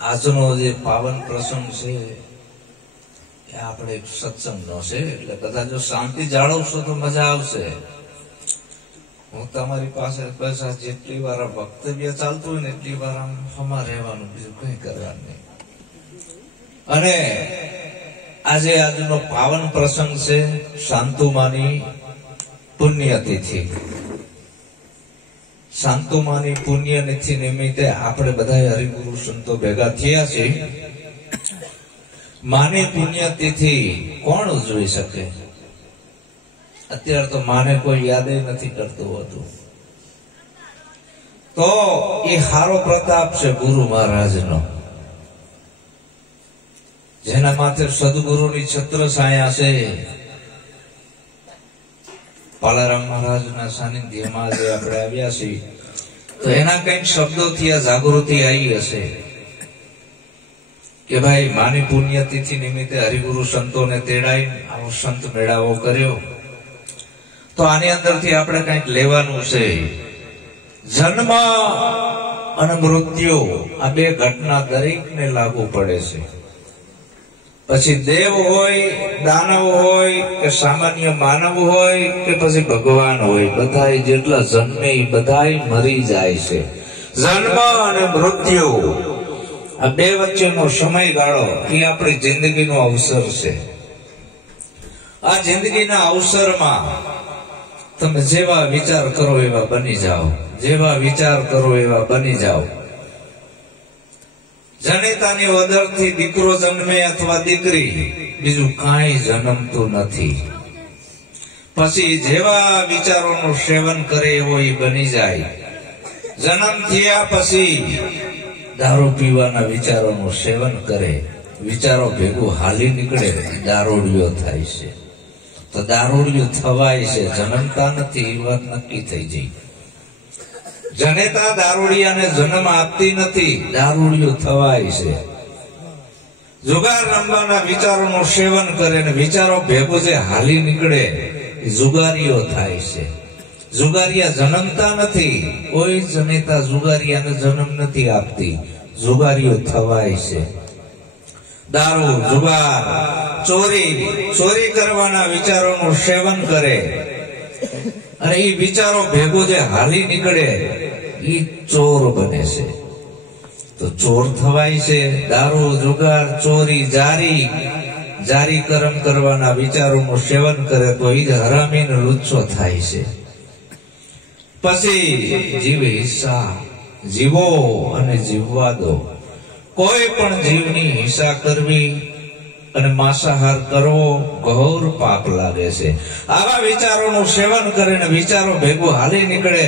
આજનો જે પાવન પ્રસંગ છે એ આપણે સત્સંગનો છે, એટલે બધા જો શાંતિ જાળવશો તો મજા આવશે. હું તમારી પાસે બસ આ જેટલી વાર વક્તવ્ય ચાલતું હોય ને એટલી વાર આમ હમા રહેવાનું, બીજું કઈ કરવાનું નહીં. અને આજે આજનો પાવન પ્રસંગ છે શાંતુમાની પુણ્યતિથિ. શાંતુમાની પુણ્યતિથિ નિમિત્તે આપણે બધા હરિગુરુ સંતો ભેગા થયા છે. માની પુણ્યતિથિ કોણ ઉજવી શકે? અત્યારે તો માને કોઈ યાદ નથી કરતું હતું. તો એ હારો પ્રતાપ છે ગુરુ મહારાજનો, જેના માથે સદગુરુની છત્ર છાયા છે. પાલારામ મહારાજના સાનિધ્યમાં જે આપણે આવ્યા છીએ, તો એના કઈક શબ્દોથી આ જાગૃતિ આવી હશે કે ભાઈ માની પુણ્યતિથિ નિમિત્તે હરિગુરુ સંતોને તેડાઈ આવો સંત મેળાવો કર્યો. તો આની અંદરથી આપણે કઈક લેવાનું છે. જન્મ અને મૃત્યુ આ બે ઘટના દરેકને લાગુ પડે છે. પછી દેવ હોય, દાનવ હોય કે સામાન્ય માનવ હોય કે પછી ભગવાન હોય, બધા જેટલા જન્મે એ બધા મરી જાય છે. જન્મ અને મૃત્યુ આ બે વચ્ચેનો સમયગાળો એ આપણી જિંદગીનો અવસર છે. આ જિંદગીના અવસરમાં તમે જેવા વિચાર કરો એવા બની જાઓ, જેવા વિચાર કરો એવા બની જાઓ. જનેતાની વદરથી દીકરો જન્મે અથવા દીકરી, બીજું કાંઈ જન્મતું નથી. પછી જેવા વિચારોનું સેવન કરે એવો એ બની જાય. જન્મ થયા પછી દારૂ પીવાના વિચારોનું સેવન કરે, વિચારો ભેગું હાલી નીકળે, દારૂડિયો થાય છે. તો દારૂડિયો થવાય છે, જન્મતા નથી, એ વાત નક્કી થઈ જાય. જનેતા દારૂડિયાને જન્મ આપતી નથી, દારૂડિયો થવાય છે. જુગાર રમવાના વિચારોનું સેવન કરે ને વિચારો ભેગું જે હાલી નીકળે એ જુગારીઓ થાય છે. જુગારિયા જન્મતા નથી, કોઈ જનેતા જુગારિયાને જન્મ નથી આપતી, જુગારીઓ થવાય છે. દારૂ, જુગાર, ચોરી કરવાના વિચારોનું સેવન કરે અને એ વિચારો ભેગું જે હાલી નીકળે એ ચોર બને છે. તો ચોર થવાય છે. દારૂ, જુગાર, ચોરી, જારી કરમ કરવાના વિચારોનું સેવન કરે તો એ જ હરામીને લુચ્ચો થાય છે. પછી જીવે હિંસા, જીવો અને જીવવા દો. કોઈ પણ જીવની હિંસા કરવી અને માંસાહાર કરવો ઘોર પાપ લાગે છે. આવા વિચારોનું સેવન કરે ને વિચારો ભેગું હાલી નીકળે,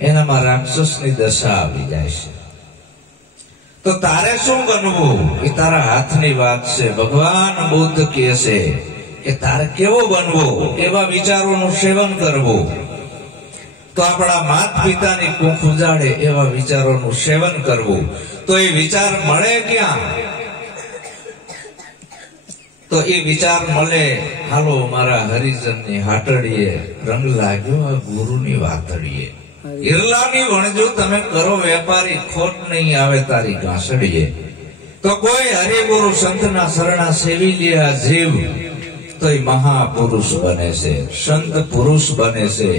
એનામાં રાક્ષસની દશા આવી જાય છે. તો તારે શું બનવું એ તારા હાથની વાત છે. ભગવાન બુદ્ધ કહે છે કે તારે કેવો બનવો, એવા વિચારોનું સેવન કરવું. તો આપણા માત પિતાની કુખ ઉજાડે એવા વિચારોનું સેવન કરવું. તો એ વિચાર મળે ક્યાં? તો એ વિચાર મળે, હાલો મારા હરિજનની હાટડીએ રંગ લાગ્યો આ ગુરુની વાતડીએ. હિરલાની વણજો તમે કરો વેપારી, ખોટ નહીં આવે તારી ઘાસડીએ. તો કોઈ હરિગુરુ સંતના શરણા સેવી લે આ જીવ, તો એ મહાપુરુષ બને છે, સંત પુરુષ બને છે.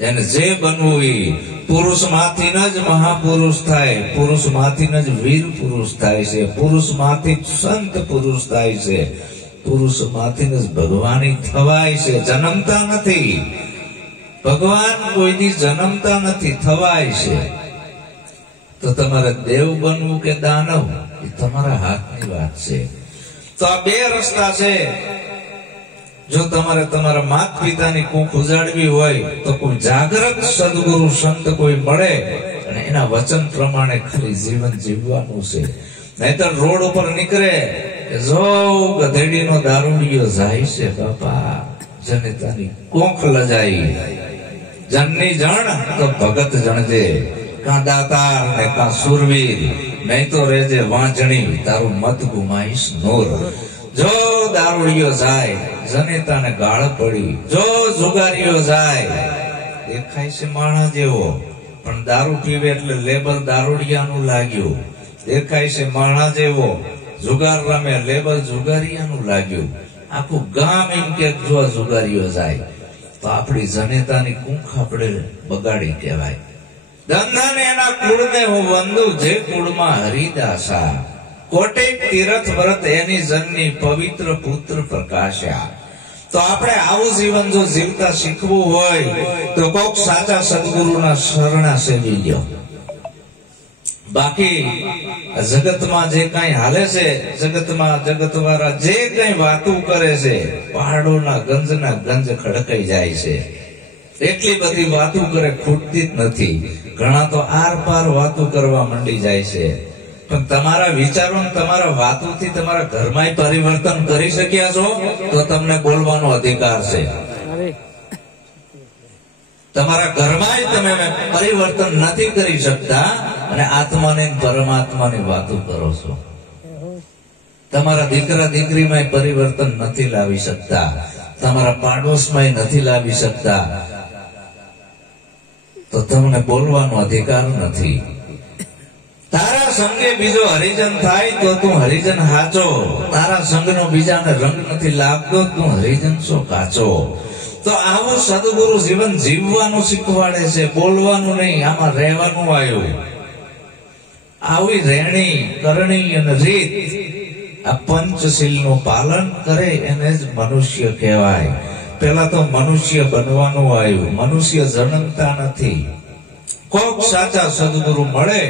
એને જે બનવું એ પુરુષ માંથી જ મહાપુરુષ થાય, પુરુષ માંથી જ વીર પુરુષ થાય છે, પુરુષ માંથી સંત પુરુષ થાય છે, પુરુષ માંથી જ ભગવાની થવાય છે. જન્મતા નથી, ભગવાન કોઈની જન્મતા નથી, થવાય છે. તો તમારે દેવ બનવું કે દાનવ એ તમારા હાથની વાત છે. તો આ બે રસ્તા છે. જો તમારે તમારા માત પિતાની કુખ ઉજાડવી હોય તો કોઈ જાગૃત સદગુરુ સંત કોઈ મળે અને એના વચન પ્રમાણે ખાલી જીવન જીવવાનું છે. નહીતર રોડ ઉપર નીકળે જો ગધેડીનો દારૂડિયો જાય છે, બાપા જનેતાની કોખ લજાઈ. જનની જણ તો ભગત જણજે, કાં દાતાર ને કાં સુરવીર, નહીં તો રેજે વાંચણી, તારું મત ગુમાઈશ નૂર. જો દારૂડિયો જાય જનેતાને ગાળ પડી, જો જુગારીઓ જાય દેખાય છે માણસ જેવો, પણ દારૂ પીવે એટલે લેબલ દારૂડિયાનું લાગ્યું. દેખાય છે માણા જેવો, જુગાર રમે, લેબલ જુગારિયાનું લાગ્યું. આખું ગામ એમ કે જો આ જુગારીઓ જાય તો આપણી જનેતાની કુંખ આપણે બગાડી કહેવાય. ધંધાને એના કુળને હું વંદુ, જે કુળમાં હરિદાસા. કોટેક તીરથ વ્રત એની જનની, પવિત્ર પુત્ર પ્રકાશ્યા. તો આપણે આવું જીવન જો જીવતા શીખવું હોય તો કોક સાચા સદગુરુના શરણા સેવી લ્યો. બાકી જગતમાં જે કઈ હાલે છે, જગતમાં જગતવાળા જે કઈ વાતો કરે છે, પહાડોના ગંજના ગંજ ખડકાઈ જાય છે. એટલી બધી વાતો કરે, ખૂટતી જ નથી. ઘણા તો આર પાર વાતો કરવા માંડી જાય છે. પણ તમારા વિચારો તમારા વાતોથી તમારા ઘરમાં પરિવર્તન કરી શક્યા છો તો તમને બોલવાનો અધિકાર છે. તમારા ઘરમાં તમે પરિવર્તન નથી કરી શકતા અને આત્માની પરમાત્માની વાતો કરો છો. તમારા દીકરા દીકરીમાં પરિવર્તન નથી લાવી શકતા, તમારા પાડોશમાં નથી લાવી શકતા, તો તમને બોલવાનો અધિકાર નથી. તારા સંગે બીજો હરિજન થાય તો તું હરિજન હાચો. તારા સંગનો બીજાને રંગ નથી લાગતો, તું હરિજન છો કાચો. તો આવું સદગુરુ જીવન જીવવાનું શીખવાડે છે, બોલવાનું નહીં, આમાં રહેવાનું આવ્યું. આવી રહેણી કરણી અને રીત, આ પંચશીલ નું પાલન કરે એને જ મનુષ્ય કહેવાય. પેલા તો મનુષ્ય બનવાનું આવ્યું, મનુષ્ય જન્મતા નથી. કોક સાચા સદગુરુ મળે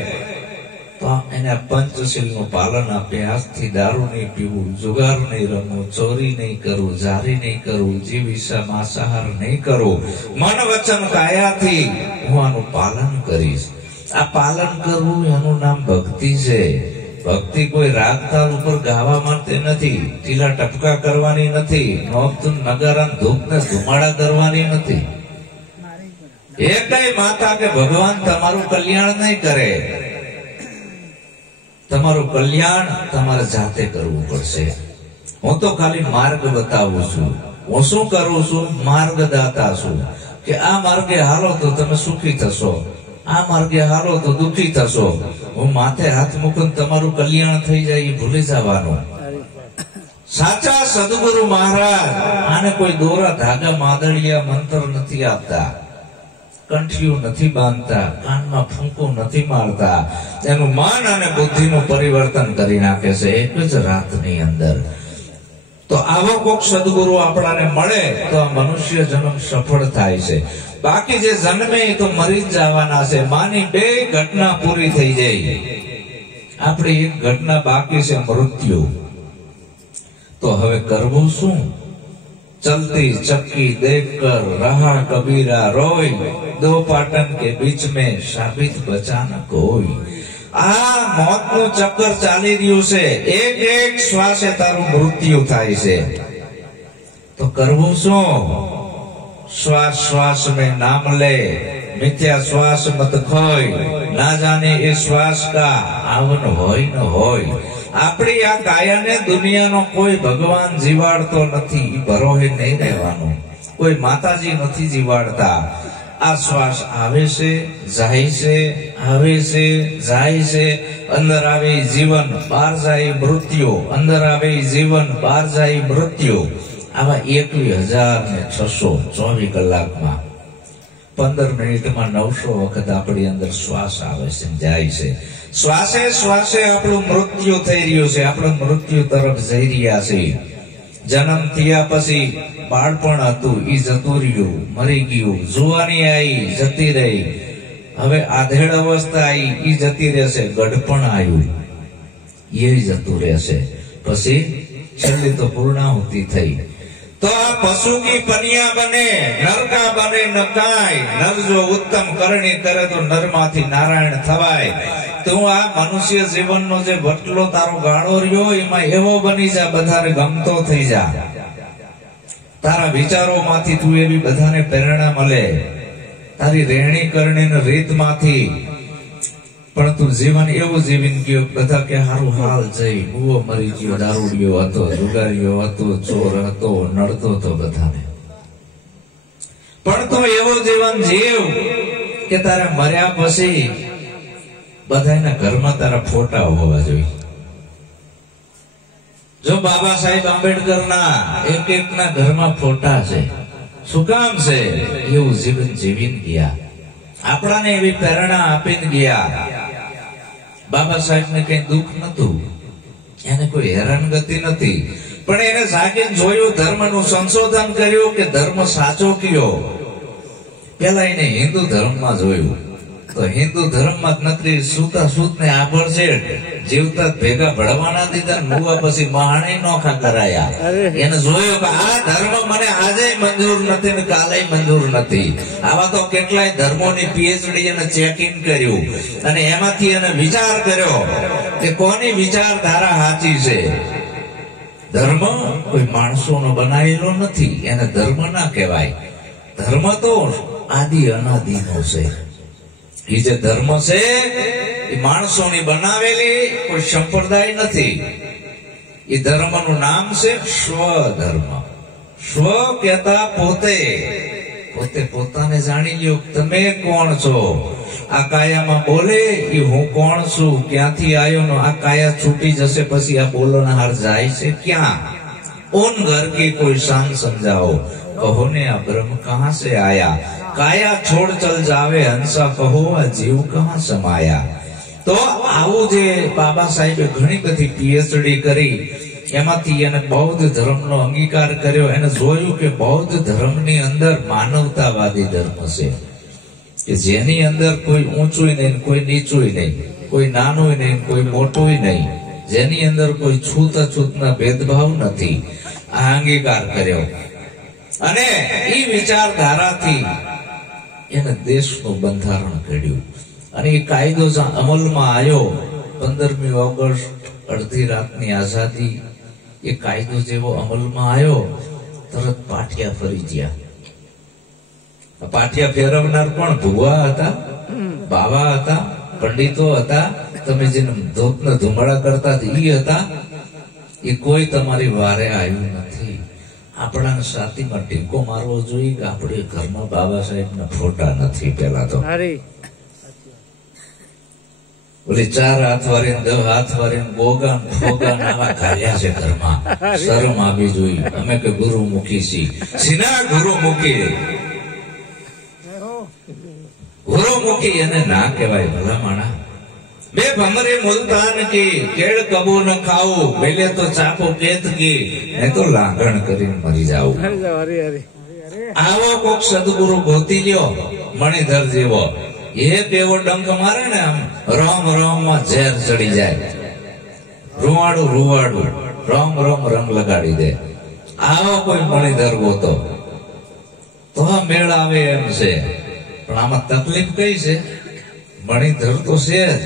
તો એને પંચશીલ નું પાલન આપે. આજથી દારૂ નહીં પીવું, જુગાર નહીં રમવું, ચોરી નહીં કરવું, જારી નહીં કરવું, જીવ માંસાહાર નહીં કરવું, મન વચન કાયાથી હું આનું પાલન કરીશ. આ પાલન કરવું એનું નામ ભક્તિ છે. ભક્તિ કોઈ રાગ તાલ ઉપર ગાવા માટે નથી, ટીલા ટપકા કરવાની નથી, નોકતું નગારા ધૂપ ને ધુમાડા કરવાની નથી. એ કઈ માતા કે ભગવાન તમારું કલ્યાણ નહીં કરે. તમારું કલ્યાણ તમારે જાતે કરવું પડશે. હું તો ખાલી માર્ગ બતાવું છું. હું શું કરું છું? માર્ગદાતા છું. કે આ માર્ગે હાલો તો તમે સુખી થશો, આ માર્ગે હાલો તો દુઃખી થશો. હું માથે હાથ મૂકું તમારું કલ્યાણ થઈ જાય એ ભૂલી જવાનું. સાચા સદગુરુ મહારાજ આને કોઈ દોરા ધાગા માદળિયા મંત્ર નથી આપતા, કંઠિયું નથી બાંધતા, કાનમાં ફૂંકું નથી મારતા. એનું મન અને બુદ્ધિનું પરિવર્તન કરી નાખે છે એક જ રાતની અંદર. તો આવો કોક સદગુરુ આપણાને મળે તો આ મનુષ્ય જન્મ સફળ થાય છે. બાકી જે જન્મે તો મરી જ જવાના છે. માની બે ઘટના પૂરી થઈ જાય, આપણી એક ઘટના બાકી છે, મૃત્યુ. તો હવે કરવું શું? चलती चक्की देखकर रहा कबीरा रोई, दो पाटन के बीच में साबित बचा न कोई. આ મોતનું ચક્કર ચાલી રહ્યું છે, એક એક શ્વાસે તારું મૃત્યુ થાય છે. તો કરવું શું? શ્વાસ શ્વાસ में नाम ले, मिथ्या श्वास मत खोई, ना जाने એ શ્વાસ કા આવન હોય ન હોય. આપણી આ કાયાને દુનિયાનો કોઈ ભગવાન જીવાડતો નથી, ભરોહે નહીં રહેવાનું. કોઈ માતાજી નથી જીવાડતા. આ શ્વાસ આવે છે, જાય છે, આવે છે, જાય છે. અંદર આવે જીવન, બહાર જાય મૃત્યુ, અંદર આવે જીવન, બહાર જાય મૃત્યુ. આવા 21,624 કલાકમાં 15 મિનિટમાં 900 વખત આપણી અંદર શ્વાસ આવે છે, જાય છે. શ્વાસે શ્વાસે આપણું મૃત્યુ થઈ રહ્યું છે, આપણે મૃત્યુ તરફ જઈ રહ્યા છીએ. જન્મ થયા પછી બાળપણ હતું, ઈ જતું રહ્યું, મરી ગયું. જુવાની આવી, જતી રહી. હવે આધેડ અવસ્થા આવી, ઈ જતી રહેશે. ગઢપણ આવ્યું, એ જતું રહેશે. પછી છેલ્લી તો પૂર્ણાહુતિ થઈ. તો આ પશુ કી પનિયા બને, નર કા બને ન કાય. નર જો ઉત્તમ કરણી કરે તો નરમાંથી નારાયણ થવાય. તું આ મનુષ્ય જીવનનો જે વટલો તારો ગાળો રહ્યો એમાં એવો બની જા, બધાને ગમતો થઈ જા. તારા વિચારોમાંથી તું એવી બધાને પ્રેરણા મળે, તારી રહેણી કરણી રીતમાંથી. પણ તું જીવન એવું જીવીને ગયો, બધા કે હારું હાલ જઈ, બુઓ મરી ગયો, દારૂડિયો હતો, જુગારીયો હતો, ચોર હતો, નડતો હતો બધાને. પણ તું એવું જીવન જીવ કે તારે મર્યા પછી બધાના ઘરમાં તારા ફોટા હોવા જોઈએ. જો બાબા સાહેબ આંબેડકરના એક એક ના ઘરમાં ફોટા છે. શું કામ છે? એવું જીવન જીવીને ગયા, આપણાને એવી પ્રેરણા આપીને ગયા. બાબા સાહેબ ને કઈ દુઃખ નતું, એને કોઈ હેરાનગતિ નથી, પણ એને જાગીને જોયું, ધર્મનું સંશોધન કર્યું કે ધર્મ સાચો કયો. પેલા એને હિન્દુ ધર્મમાં જોયું તો હિન્દુ ધર્મમાં જ નકરી સૂતા સૂત ને આભળ છે, જીવતા ભેગા ભળવાના દીધા, મુવા પછી મહાણે નોખા કરાયા. એને જોયું કે આ ધર્મ મને આજે મંજૂર નથી ને કાલે મંજૂર નથી. આવા તો કેટલાય ધર્મોની પીએચડી એને ચેકિંગ કર્યું અને એમાંથી એને વિચાર કર્યો કે કોની વિચારધારા સાચી છે. ધર્મ કોઈ માણસોનો બનાવેલો નથી, એને ધર્મ ના કહેવાય. ધર્મ તો આદિ અનાદિનો છે. એ જે ધર્મ છે એ માણસોની બનાવેલી કોઈ સંપ્રદાય નથી. એ ધર્મનું નામ છે સ્વધર્મ. સ્વ કહેતા પોતે, પોતે પોતાને જાણી લ્યો તમે કોણ છો. આ કાયામાં બોલે એ હું કોણ છું, ક્યાંથી આવ્યો નો. આ કાયા છૂટી જશે પછી આ બોલનહાર જાય છે ક્યાં. ઉન ઘર કી કોઈ શાન સમજાવો, કહો ને આ બ્રહ્મ કહાં સે આયા. કાયા છોડ ચલ જાવે હંસા, કહો આ જીવ કહાં સમાયા. તો આવું જે બાબા સાહેબે ઘણી બધી પીએચડી કરી, એમાંથી એને બૌદ્ધ ધર્મનો અંગીકાર કર્યો. એને જોયું કે બૌદ્ધ ધર્મની અંદર માનવતાવાદી ધર્મ છે કે જેની અંદર કોઈ ઊંચું નહીં, કોઈ નીચું નહીં, કોઈ નાનું નહીં, કોઈ મોટું નહીં, જેની અંદર કોઈ છૂત અછૂતના ભેદભાવ નથી. આ અંગીકાર કર્યો અને એ વિચારધારાથી એને દેશનું બંધારણ ઘડ્યું. અને એ કાયદો અમલમાં આવ્યો 15મી ઓગસ્ટ, અડધી રાતની આઝાદી. એ કાયદો જેવો અમલમાં આવ્યો તરત પાટિયા ફરી ગયા. પાટિયા ફેરવનાર પણ ભુવા હતા, બાવા હતા, પંડિતો હતા. તમે જેને ધોપને ધુમાડા કરતા ઈ હતા. એ કોઈ તમારી વારે આવ્યું નથી. આપણાને છાતીમાં ટીકો મારવો જોઈએ કે આપણે ઘરમાં બાબા સાહેબના ફોટા નથી. પેલા તો ઓલી 4 હાથ વાળી 10 હાથ વાળી ગોગાન ફોગાન આવા કાર્યા છે ઘરમાં. શરમ આવી જોઈએ. અમે કે ગુરુ મુખી છીએ. સિના ગુરુ મુખી, ગુરુ મુખી એને ના કહેવાય ભલા માણા. બે ભમરે મુલતાન કી, કેળ કબૂ ન ખાવું, પેલે તો ચાપો કેત કી, નહીં તો લાંગણ કરીને મરી જાવ. આવો કોક સદગુરુ ગોતી લ્યો મણિધર જેવો. એક એવો ડંક મારે ને આમ રોમ રોમ માં ઝેર ચડી જાય. રૂવાડું રૂવાડું રોમ રોમ રંગ લગાડી દે. આવો કોઈ મણિધર ગોતો તો મેળ આવે એમ છે. પણ આમાં તકલીફ કઈ છે? મણિધર તો છે જ,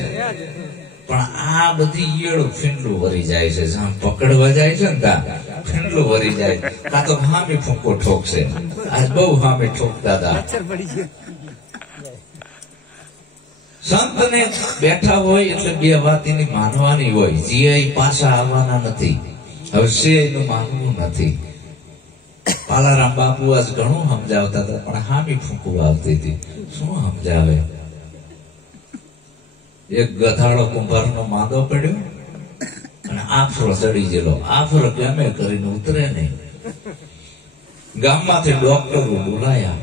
પણ આ બધી ઈયળું ફીંડલું વરી જાય છે. જ્યાં પકડવા જાય છે ને ત્યાં ફીંડલું વરી જાય. કાં તો હામી ફૂંકો ઠોકશે. આજ બહુ હામી ઠોકતા હતા. સંત ને બેઠા હોય એટલે બે વાત એની માનવાની હોય. જીઆઈ પાછા આવવાના નથી. હવે સે એનું માનવું નથી. પાલારામ બાપુ આજ ઘણું સમજાવતા હતા, પણ હામી ફૂંકવું આવતી હતી. શું સમજાવે? એક ગધાડો કુંભારનો માંદો પડ્યો અને આફરો ચડી ગયેલો. આફરો ગમે કરીને ઉતરે નહીં. ગામમાંથી ડોક્ટર બોલાયા.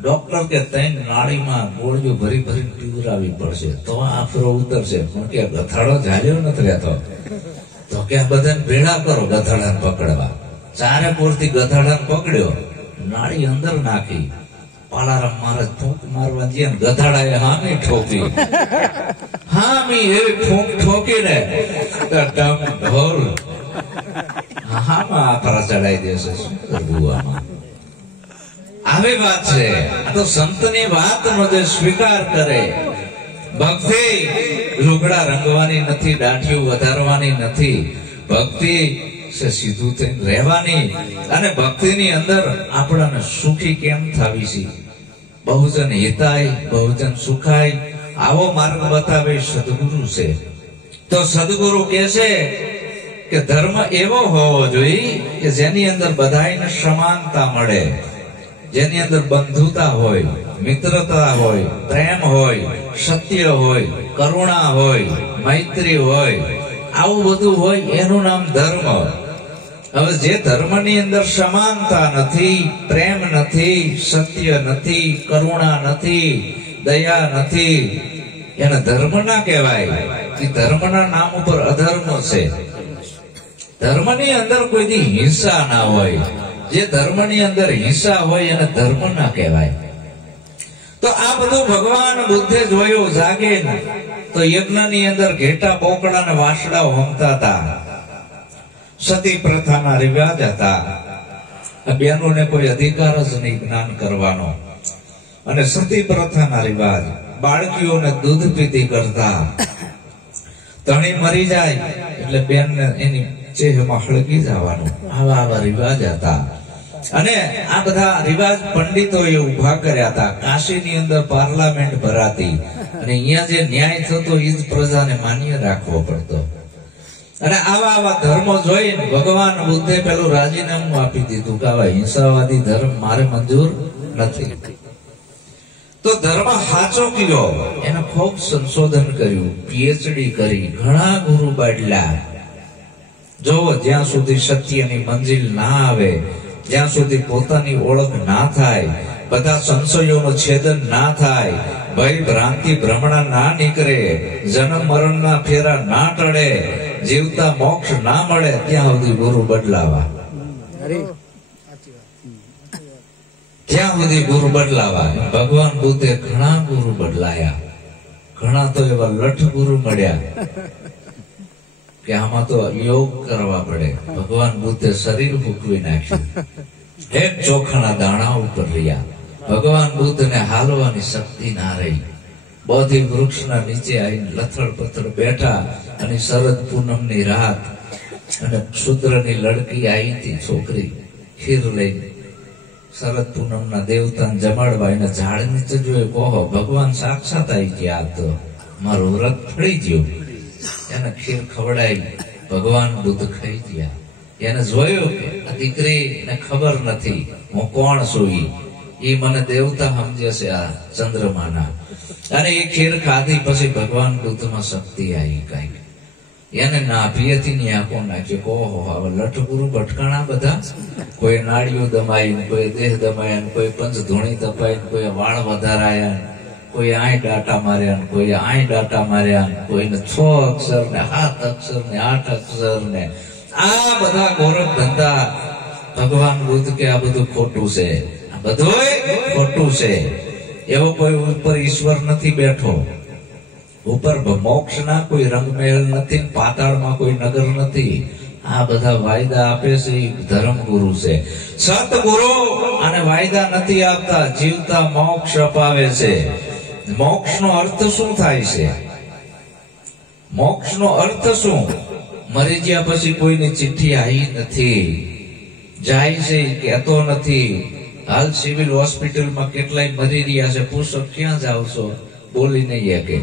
ડોક્ટર કે 3 નાળીમાં ગોળીઓ ભરી ભરીને પીવરાવી પડશે તો આફરો ઉતરશે. પણ કે ગધાડો ઝાલ્યો નથી રહેતો. તો કે બધાને ભેળા કરો ગધાડાને પકડવા. 4 કોરથી ગધાડાને પકડ્યો, નાળી અંદર નાખી. પાલારામ મહારાજ ફૂંક મારવા ગયા, ગધાડાએ હામી ઠોકી. હામી એવી ફૂંક ઠોકીને ડમ ઢોલ હામાં આફરા ચડાઈ દેશે. શું કરવું આમાં? આવી વાત છે. આ તો સંતની વાતનો જે સ્વીકાર કરે. ભક્તિ લુગડા રંગવાની નથી, દાઢીઓ વધારવાની નથી. ભક્તિ સીધું થઈને રહેવાની. અને ભક્તિની અંદર આપણાને સુખી કેમ થાવી છે? બહુજન હિતાય બહુજન સુખાય, આવો માર્ગ બતાવે સદગુરુ છે. તો સદગુરુ કહે છે કે ધર્મ એવો હોવો જોઈએ કે જેની અંદર બધાને સમાનતા મળે, જેની અંદર બંધુતા હોય, મિત્રતા હોય, પ્રેમ હોય, સત્ય હોય, કરુણા હોય, મૈત્રી હોય, આવું બધું હોય એનું નામ ધર્મ. હવે જે ધર્મની અંદર સમાનતા નથી, પ્રેમ નથી, સત્ય નથી, કરુણા નથી, દયા નથી, એને ધર્મ ના કહેવાય. એ ધર્મના નામ ઉપર અધર્મ છે. ધર્મની અંદર કોઈ હિંસા ના હોય. જે ધર્મની અંદર હિંસા હોય એને ધર્મ ના કહેવાય. તો આ બધું ભગવાન બુદ્ધે જોયું. જાગે તો યજ્ઞની અંદર ઘેટા, બોકડા ને વાસડા હોમતા હતા. સતી પ્રથાના રિવાજ હતા. બેનોને કોઈ અધિકાર જ નહીં જ્ઞાન કરવાનો. અને સતી પ્રથાના રિવાજ, બાળકીઓને દૂધ પીતી કરતા. ધણી મરી જાય એટલે બેનને એની ચેહમાં હળગી જવાનું. આવા રિવાજ હતા. અને આ બધા રિવાજ પંડિતોએ ઉભા કર્યા હતા. કાશીની અંદર પાર્લામેન્ટ ભરાતી અને અહીંયા જે ન્યાય થતો એ જ પ્રજાને માન્ય રાખવો પડતો. અને આવા ધર્મો જોઈને ભગવાન બુદ્ધે પેલું રાજીનામું આપી દીધું કે આવા હિંસાવાદી ધર્મ મારે મંજૂર નથી. તો ધર્મ સાચો કયો એને ખૂબ સંશોધન કર્યું, પીએચડી કરી, ઘણા ગુરુ બાટલા. જોવો, જ્યાં સુધી સત્યની મંજિલ ના આવે, જ્યાં સુધી પોતાની ઓળખ ના થાય, બધા સંશયોનું છેદન ના થાય, ભય ભ્રાંતિ ભ્રમણા ના નીકળે, જન્મ મરણના ફેરા ના ટળે, જીવતા મોક્ષ ના મળે, ત્યાં સુધી ગુરુ બદલાવા. ત્યાં સુધી ગુરુ બદલાવા. ભગવાન બુદ્ધે ઘણા ગુરુ બદલાયા. ઘણા તો એવા લઠ ગુરુ મળ્યા કે આમાં તો યોગ કરવા પડે. ભગવાન બુદ્ધે શરીર ફૂંકવી નાખ્યું. એક ચોખાના દાણા ઉપર રહ્યા. ભગવાન બુદ્ધને હાલવાની શક્તિ ના રહી. બોધિ વૃક્ષના નીચે આવીને લથડ પથડ બેઠા. અને શરદ પૂનમની રાત, અને શુદ્રની લડકી આવી હતી, છોકરી ખીર લઈને શરદ પૂનમના દેવતાને જમાડવા. એના ઝાડ નીચે જોયે, કહો ભગવાન સાક્ષાત આવી ગયા. તો મારું વ્રત ફળી ગયું. એને ખીર ખવડાવી. ભગવાન બુદ્ધ ખાઈ ગયા. એને જોયું કે આ દીકરીને ખબર નથી હું કોણ છું. એ મને દેવતા સમજે છે, આ ચંદ્રમાના. અને એ ખીર ખાધી પછી ભગવાન બુદ્ધમાં શક્તિ આવી. કઈક એને નાભીએથી ની આંખો નાખી. ઓહો, હવે લઠગુરુ ભટકાણા બધા. કોઈ નાળીઓ દમાઈ, કોઈ દેહ દમાયા, કોઈ પંચ ધૂણી તપાઈ, કોઈ વાળ વધારાયા, કોઈ આય ડાટા માર્યા, કોઈ આય ડાટા માર્યા, કોઈને 6 અક્ષર ને 7 અક્ષર ને 8 અક્ષર ને આ બધા ગોરખ ધંધા. ભગવાન બુદ્ધ કે આ બધું ખોટું છે, આ બધું ખોટું છે. એવો કોઈ ઉપર ઈશ્વર નથી બેઠો. ઉપર મોક્ષના કોઈ રંગમહેલ નથી, પાતાળમાં કોઈ નગર નથી. આ બધા વાયદા આપે છે એ ધર્મગુરુ છે. સતગુરુ અને વાયદા નથી આપતા, જીવતા મોક્ષ અપાવે છે. મોક્ષનો અર્થ શું થાય છે? મોક્ષનો અર્થ શું? મરી ગયા પછી કોઈની ચિઠ્ઠી આવી નથી, જાય છે કહેતો નથી. હાલ સિવિલ હોસ્પિટલમાં કેટલાય મરી રહ્યા છે, પૂછો ક્યાં જાવ છો, બોલી નહીં કે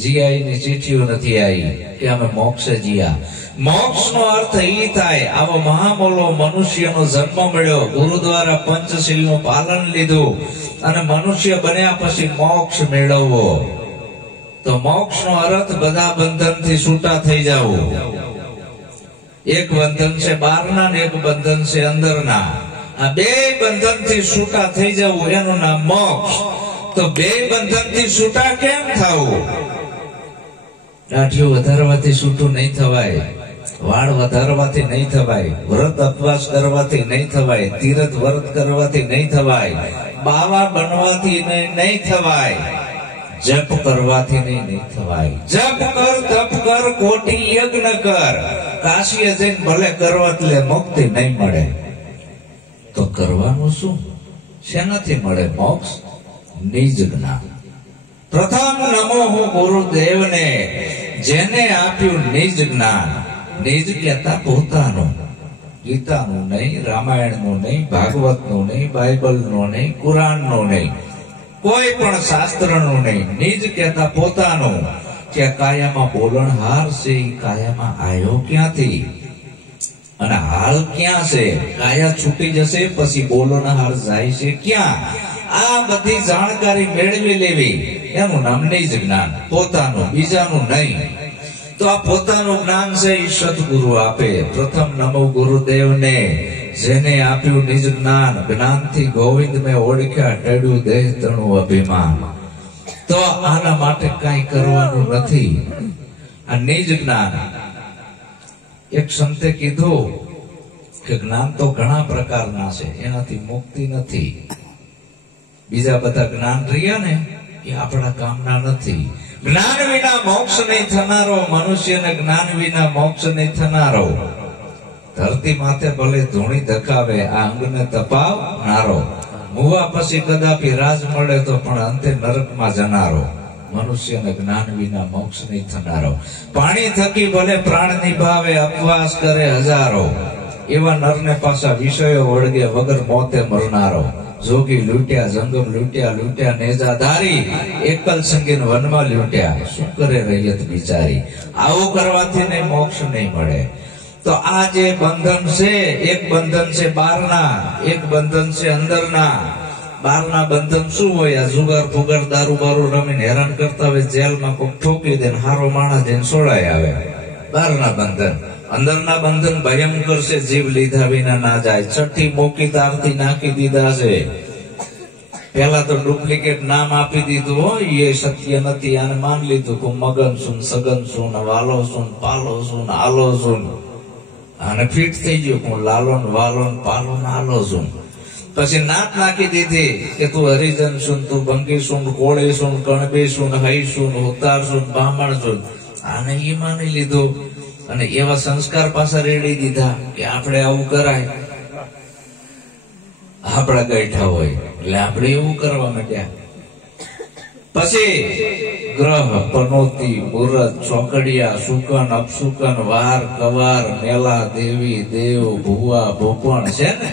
જીઆઈ ની ચિઠ્ઠીઓ નથી આવી કે અમે મોક્ષે જીયા. મોક્ષનો અર્થ એ થાય, આવો મહામોલો મનુષ્યનો જન્મ મળ્યો, ગુરુ દ્વારા પંચશીલનું પાલન લીધું અને મનુષ્ય બન્યા પછી મોક્ષ મેળવવો. તો મોક્ષનો અર્થ બધા બંધનથી છૂટા થઈ જવું. એક બંધન છે બહારના ને એક બંધન છે અંદરના. આ બે બંધનથી છૂટા થઈ જવું એનું નામ મોક્ષ. તો બે બંધનથી છૂટા કેમ થવું? દાઢીઓ વધારવાથી છૂટું નહીં થવાય, વાળ વધારવાથી નહીં થવાય, વ્રત ઉપવાસ કરવાથી નહીં થવાય, તીરથ વ્રત કરવાથી નહીં થવાય, બાવા બનવાથી નહીં થવાય, જપ કરવાથી નહીં થવાય. જપ કર, તપ કર, કોટી યજ્ઞ કર, કાશીએ જઈને ભલે કરવા એટલે મુક્તિ નહીં મળે. તો કરવાનું શું? શેનાથી મળે મોક્ષ? નિજ જ્ઞાન. પ્રથમ નમો હું ગુરુદેવને, જેને આપ્યું નિજ જ્ઞાન. નિજ કહેતા પોતાનું, ગીતાનું નહીં, રામાયણનું નહીં, ભાગવતનું નહીં, બાઇબલનું નહીં, કુરાનનું નહીં, કોઈ પણ શાસ્ત્રનું નહીં. નિજ કહેતા પોતાનું. કે કાયામાં બોલણહાર છે, એ કાયામાં આવ્યો ક્યાંથી અને હાલ ક્યાં છે? કાયા છૂટી જશે પછી બોલણહાર જાય છે ક્યાં? આ બધી જાણકારી મેળવી લેવી એનું નામ નિજ જ્ઞાન, પોતાનું, બીજાનું નહીં. તો આ પોતાનું જ્ઞાન છે એ સદગુરુ આપે. પ્રથમ નમો ગુરુદેવને, જેને આપ્યું નિજ જ્ઞાન. જ્ઞાનથી ગોવિંદ મેં ઓળખ્યા, ટળ્યું દેહ તણું અભિમાન. તો આના માટે કઈ કરવાનું નથી. આ નિજ જ્ઞાન. એક સંતે કીધું કે જ્ઞાન તો ઘણા પ્રકારના છે, એનાથી મુક્તિ નથી. બીજા બધા જ્ઞાન રહ્યા ને એ આપણા કામના નથી. જ્ઞાન વિના મોક્ષ નહીં થનારો, મનુષ્યને જ્ઞાન વિના મોક્ષ નહીં થનારો. ધરતી માથે ભલે ધૂણી ધકાવે, આ અંગને તપાવનારો. મુવા પછી કદાપી રાજ મળે તો પણ અંતે નરકમાં જનારો. મનુષ્યને જ્ઞાન વિના મોક્ષ નહીં થનારો. પાણી થકી ભલે પ્રાણ નિભાવે, અપવાસ કરે હજારો. એવા નરને પાછા વિષયો વળગે, વગર મોતે મરનારો. જોગી લૂંટ્યા, જંગમ લૂંટ્યા, લૂંટ્યા નેજાધારી. એકલ સંગીન વનમાં લૂંટ્યા, શું કરે રૈયત બિચારી. આવું કરવાથી ને મોક્ષ નહીં મળે. તો આ જે બંધન છે, એક બંધન છે બહારના, એક બંધન છે અંદરના. બહારના બંધન શું હોય? આ જુગાર ફુગાર દારૂ બારૂ રમીને હેરાન કરતા હોય, જેલમાં કોક ઠોકી દે, હારો માણસ જઈને છોડાય આવે. બહારના બંધન. અંદરના બંધન ભયંકર છે, જીવ લીધા વિના ના જાય. છઠ્ઠી મોકી તારથી નાખી દીધા છે. પેલા તો ડુપ્લિકેટ નામ આપી દીધું હોય, એ સત્ય નથી. આને માન લીધું કે મગન છું, સગન છું, વાલો છું, પાલો છું, આલો છું. અને ફિટ થઈ ગયું હું લાલો વાલો પાલો આલો છું. પછી નાક નાખી દીધી કે તું હરિજન છું, તું બંગી છું, કોળી છું, કણબી છું, હઈ છું, ઉતાર છું, બ્રાહ્મણ છું. આને એ માની લીધું. અને એવા સંસ્કાર પાછા રેડી દીધા કે આપણે આવું કરાય. આપણા ગઈઠા હોય એટલે આપણે એવું કરવા માંડ્યા. પછી ગ્રહ, પનોતી, મુહૂર્ત, ચોકડિયા, સુકન, અપસુકન, વાર, કવાર, મેલા, દેવી, દેવ, ભુવા, ભોપણ છે ને,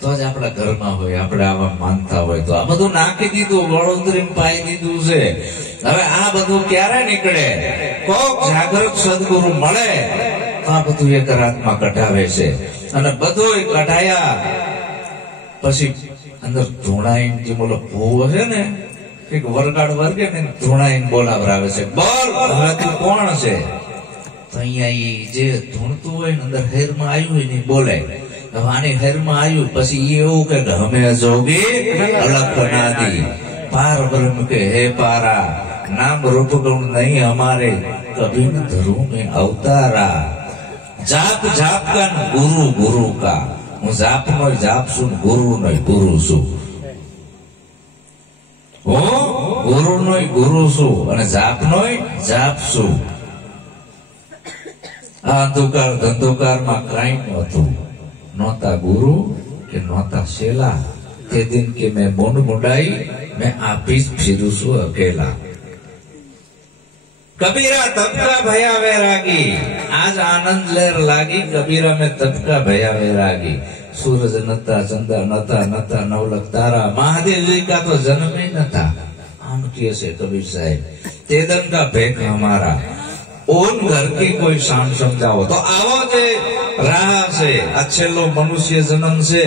તો જ આપણા ઘરમાં હોય, આપણે આવા માનતા હોય. તો આ બધું નાખી દીધું, વડોદરી પાઈ દીધું છે. હવે આ બધું ક્યારે નીકળે? કોક જાગૃત સદગુરુ મળે તો આ બધું એક રાતમાં કઢાવે છે. અને બધું કઢાયા પછી અંદર ધૂણાઈ જે બોલો ભૂવો છે ને, એક વરગાડ વર્ગે ને ધૂણાઈ બોલાવરાવે છે. બોલ હવે તું કોણ છે? તો અહીંયા જે ધૂણતું હોય ને અંદર હેરમાં આવ્યું હોય ને બોલે. આની હેરમાં આવ્યું પછી એવું કે અમે જોગી અલગ નાદી પાર બ્રહ્મ કે હે પારા, નામ રૂપ ગુણ નહીં હમારે, કભી ન ધરું મેં અવતારા. જાપ જાપ કા ગુરુ ગુરુ કા, હું જાપ નો જાપ છું, ગુરુ નો ગુરુ છું. હું ગુરુ નો ગુરુ છું અને જાપ નો જાપ છું. આ અંધકાર ધંધોકારમાં કઈ નહોતું. નહોતા ગુરુ કે નહોતા શેલા. તે દિન કે મેં મૂંડ મુંડાઈ, મેં આપી ફિરું છું અકેલા. કબીરા તબકા ભયા વૈરાગી, આજ આનંદ લહેર લાગી. કબીરા में तबका भया वैरागी. सूरज नता, चंदा नता, नता नवलख तारा, महादेव जी का तो जन्म ही न था. आम किए से कबीर साहेब, तेदन का भेख हमारा, ओन घर की कोई शान समझाओ. તો આવો જે રાહ છે, આ છેલ્લો મનુષ્ય જન્મ છે,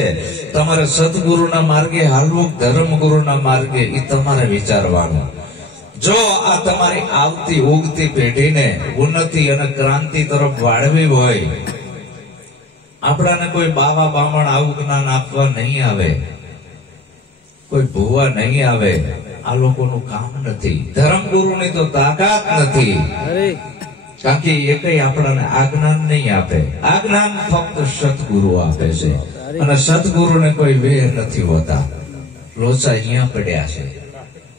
તમારે સદગુરુના માર્ગે હાલવું, ધર્મગુરુના માર્ગે, એ તમારે વિચારવાનું. જો આ તમારી આવતી ઉગતી પેઢીને ઉન્નતિ અને ક્રાંતિ તરફ વાળવી હોય, આપણાને કોઈ બાવા બામણ આવું જ્ઞાન આપવા નહીં આવે, કોઈ ભૂવા નહીં આવે. આ લોકોનું કામ નથી. ધર્મગુરુની તો તાકાત નથી. કારણ કે એ કઈ આપણને આ જ્ઞાન નહીં આપે. આ જ્ઞાન ફક્ત સદગુરુ આપે છે. અને સદગુરુને કોઈ વેર નથી હોતા. લોચા અહીંયા પડ્યા છે.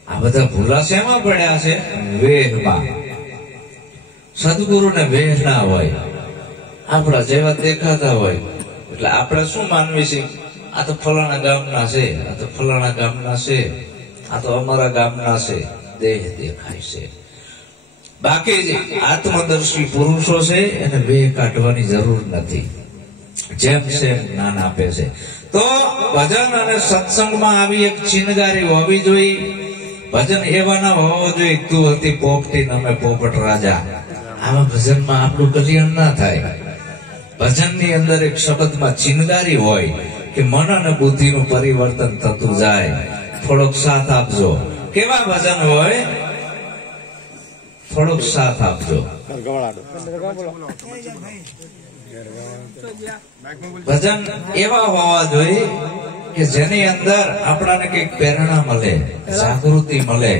આ બધા ભૂલા શેમાં પડ્યા છે? વેહમાં. સદગુરુને વેહ ના હોય. આપણા જેવા દેખાતા હોય એટલે આપણે શું માનવી છે? આ તો ફલાણા ગામના છે, આ તો ફલાણા ગામના છે, આ તો અમારા ગામના છે. દેહ દેખાય છે. બાકી જે આત્મદર્શી પુરુષો છે એને વેહ કાઢવાની જરૂર નથી. જેમ છે જ્ઞાન આપે છે. તો ભજન અને સત્સંગમાં આવી એક ચિનગારી હોવી જોઈએ. ભજન એવા ના હોવો જોઈએ તું હતી પોપટી અમે પોપટ રાજા. આવા ભજનમાં આપણું કલ્યાણ ના થાય. ભજનની અંદર એક શબ્દમાં ચિનગારી હોય કે મન અને બુદ્ધિનું પરિવર્તન થતું જાય. થોડોક સાથ આપજો. કેવા ભજન હોય? થોડોક સાથ આપજો. ભજન એવા હોવા જોઈએ કે જેની અંદર આપણાને કઈક પ્રેરણા મળે, જાગૃતિ મળે.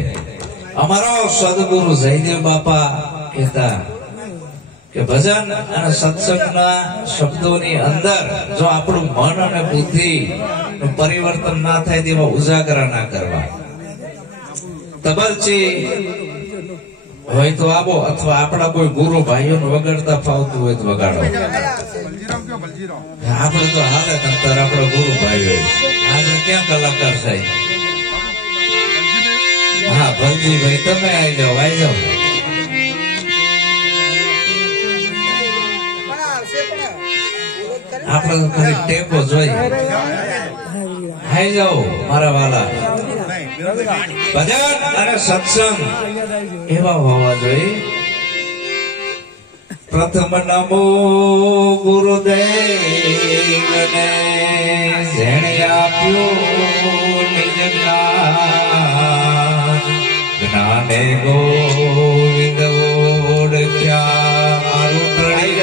અમારો સદગુરુ જયદેવ બાપા કહેતા કે ભજન અને સત્સંગના શબ્દોની અંદર જો આપણું મન અને બુદ્ધિ પરિવર્તન ના થાય તેવા ઉજાગરા ના કરવા. તબલચી હોય તો આવો, અથવા આપણા કોઈ ગુરુ ભાઈઓને વગાડતા ફાવતું હોય તો વગાડો. આપણે તો હાલે તંતર આપણો ગુરુ ભાઈ હોય, આપણે ક્યાં કલાકાર સાહેબ? હા ભલજીભાઈ, તમે આવી જાઓ, આવી જાઓ. આપણે તો ખાલી ટેપો જોઈ. આવી જાઓ મારા વાલા. ભજન અને સત્સંગ એવા હોવા જોઈએ. પ્રથમ નમો ગુરુદેવને જેણે આપ્યું નિજ જ્ઞાન. જ્ઞાને ગોવિંદ ઓળખ્યા મારું ટળી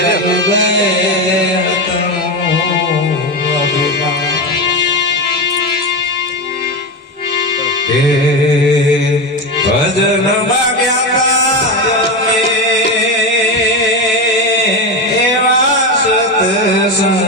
ભજન એવા સત્સંગમાં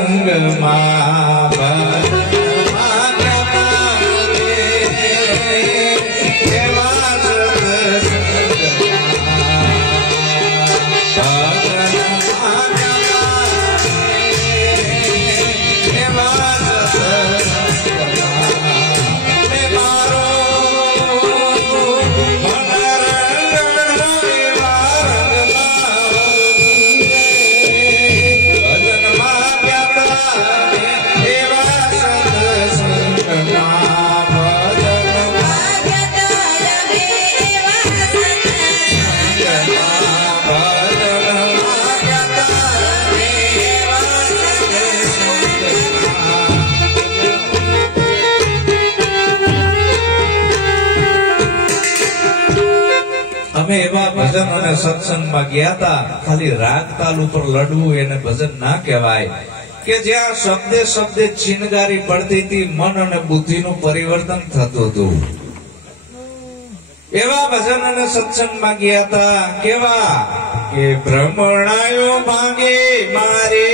અમે એવા ભજન અને સત્સંગમાં ગયા હતા. ખાલી રાગ તાલ ઉપર લડવું એને ભજન ના કહેવાય. કે જ્યાં શબ્દે શબ્દે ચિનગારી પડતી હતી, મન અને બુદ્ધિનું પરિવર્તન થતું હતું. એવા ભજન અને સત્સંગમાં ગયા હતા. કેવા કે ભ્રમણાયો ભાંગે મારે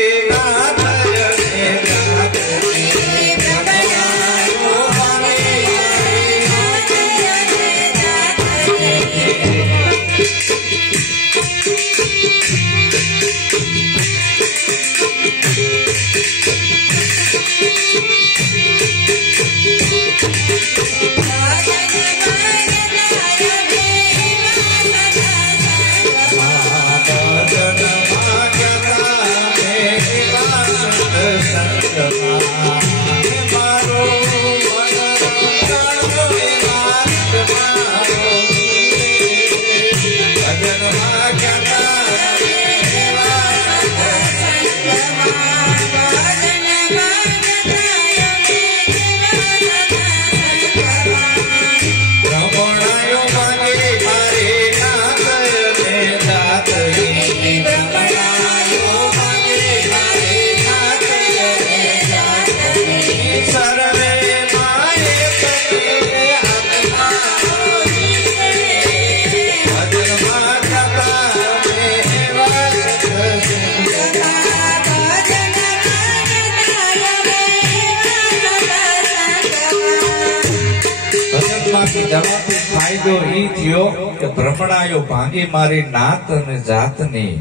ફાયદો ઈ થયો કે ભ્રમણાયો ભાંગી મારી નાત અને જાતની.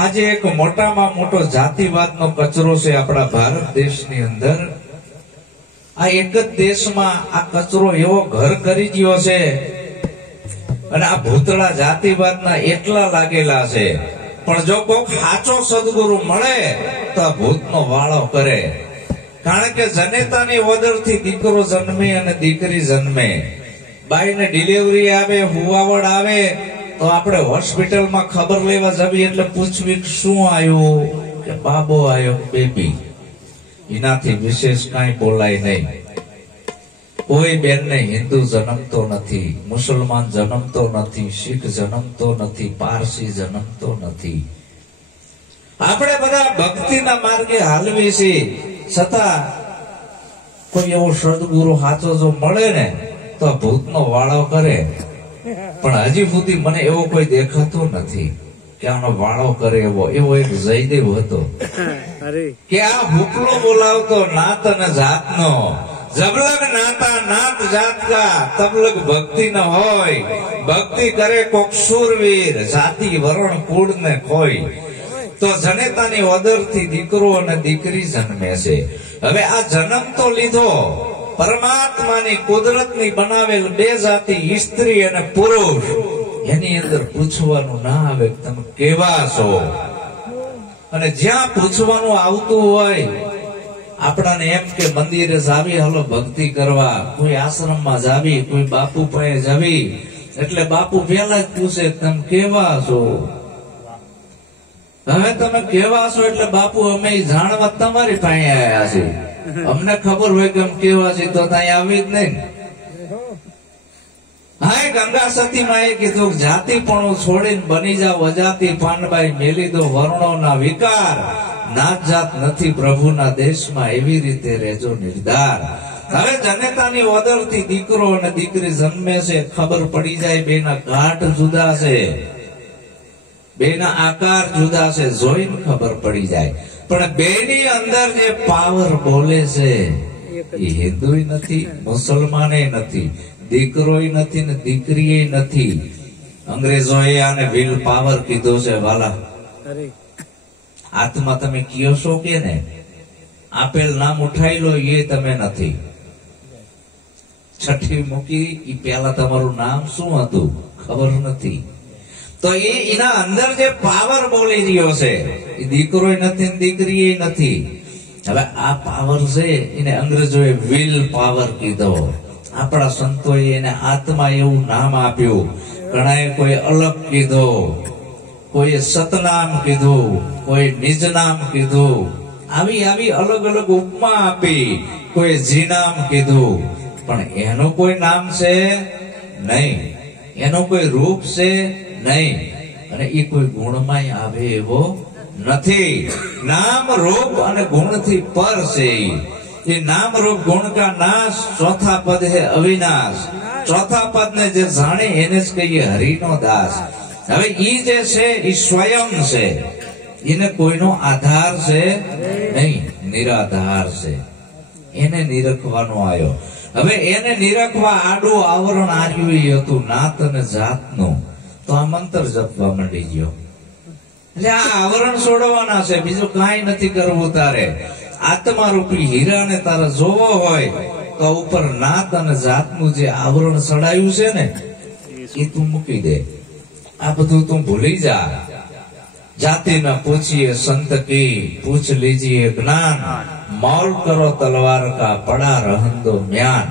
આજે એક મોટામાં મોટો જાતિવાદનો કચરો છે આપણા ભારત દેશની અંદર. આ એક જ દેશમાં આ કચરો એવો ઘર કરી ગયો છે અને આ ભૂતળા જાતિવાદના એટલા લાગેલા છે. પણ જો કોઈક સાચો સદગુરુ મળે તો આ ભૂતનો વાળો કરે. કારણ કે જનેતાની ઓદરથી દીકરો જન્મે અને દીકરી જન્મે. બાઈને ડિલિવરી આવે, હુવાવડ આવે તો આપણે હોસ્પિટલમાં ખબર લેવા જવી એટલે પૂછવી શું આવ્યું, કે બાબો આવ્યો, બેબી. એનાથી વિશેષ કાંઈ બોલાય નહીં. કોઈ બેનને હિન્દુ જન્મતો નથી, મુસલમાન જન્મતો નથી, શીખ જન્મતો નથી, પારસી જન્મતો નથી. આપણે બધા ભક્તિના માર્ગે હાલવી છીએ, છતાં કોઈ એવો સદગુરુ સાચો જો મળે ને તો ભૂતનો વાળો કરે. પણ હજી સુધી મને એવો કોઈ દેખાતો નથી કે આનો વાળો કરે. એવો એક જયદેવ હતો કે આ હુકલો બોલાવતો નાત અને જાતનો. જબલગ નાતા નાત જાત કા તબલગ ભક્તિ ન હોય. ભક્તિ કરે કોક શૂરવીર, જાતિ વરણ કુળ ને ખોઈ. તો જનેતાની ઓદરથી દીકરો અને દીકરી જન્મે છે. હવે આ જન્મ તો લીધો પરમાત્માની કુદરતની બનાવેલ બે જાતિ, સ્ત્રી અને પુરુષ. એની અંદર પૂછવાનું ના આવે કે તમે કેવા છો. અને જ્યાં પૂછવાનું આવતું હોય, આપણાને એમ કે મંદિરે જાવી, હાલો ભક્તિ કરવા, કોઈ આશ્રમમાં જાવી, કોઈ બાપુ પાસે જાવી, એટલે બાપુ પેલા જ પૂછે તમે કેવા છો. હવે તમે કેવા છો એટલે બાપુ અમે જાણવા તમારી પાસે આવ્યા છે. અમને ખબર હોય કે કેવા છે તો ત્યાં આવી જ નહીં. હા, ગંગા સતી માં એ કીધું જાતિપણું છોડીને બની જાવ અજાતિ પાંડબાઈ, મેલી દો વર્ણોના વિકાર. નાત જાત નથી પ્રભુના દેશમાં, એવી રીતે રહેજો નિર્ધાર. હવે જનેતાની ઓદરથી દીકરો અને દીકરી જન્મે છે. ખબર પડી જાય બેના ઘાટ જુદા છે, બેના આકાર જુદા છે, જોઈને ખબર પડી જાય. પણ બેની અંદર જે પાવર બોલે છે એ હિન્દુય નથી, મુસલમાને નથી, દીકરોય નથી ને દીકરીએ નથી. અંગ્રેજોએ આને વિલ પાવર કીધો છે. વાલા, આત્મા તમે કયો છો કે ને, આપેલ નામ ઉઠાઈ લો એ તમે નથી. છઠ્ઠી મૂકી એ પેલા તમારું નામ શું હતું ખબર નથી. તો એના અંદર જે પાવર બોલી રહ્યો છે એ દીકરો નથી દીકરી નથી. હવે આ પાવર છે એને અંગ્રેજોએ વિલ પાવર કીધો. આપણા સંતોએ એને આત્મા એવું નામ આપ્યું. ઘણાએ કોઈ અલગ કીધો, કોઈ સતનામ કીધું, કોઈ નિજ નામ કીધું. આવી આવી અલગ અલગ ઉપમા આપી. કોઈ જીનામ કીધું. પણ એનું કોઈ નામ છે નહીં, એનું કોઈ રૂપ છે નહીં, અને એ કોઈ ગુણમાં આવે એવો નથી. નામ રૂપ અને ગુણ થી પર છે. એ નામ રૂપ ગુણ કા નાશ, ચોથા પદ હે અવિનાશ. ચોથા પદ ને જે જાણે એને જ કહીએ હરિનો દાસ. હવે ઈ જે છે એ સ્વયં છે, એને કોઈનો આધાર છે નહીં, નિરાધાર છે. એને નિરખવાનો આવ્યો. હવે એને નિરખવા આડું આવરણ આવ્યું હતું નાત અને જાતનું. તો આ મંત્ર જપવા માંડી ગયો. એટલે આ આવરણ છોડવાના છે, બીજું કાંઈ નથી કરવું. તારે આત્મા રૂપી હીરાને તારે જોવો હોય તો ઉપર નાત અને જાતનું જે આવરણ ચડાયું છે ને એ તું મૂકી દે. આ બધું તું ભૂલી જા. જાતિ ન પૂછીએ સંત કી, પૂછ લીજીએ જ્ઞાન. મૌલ કરો તલવાર કા, પડા રહંદો જ્ઞાન.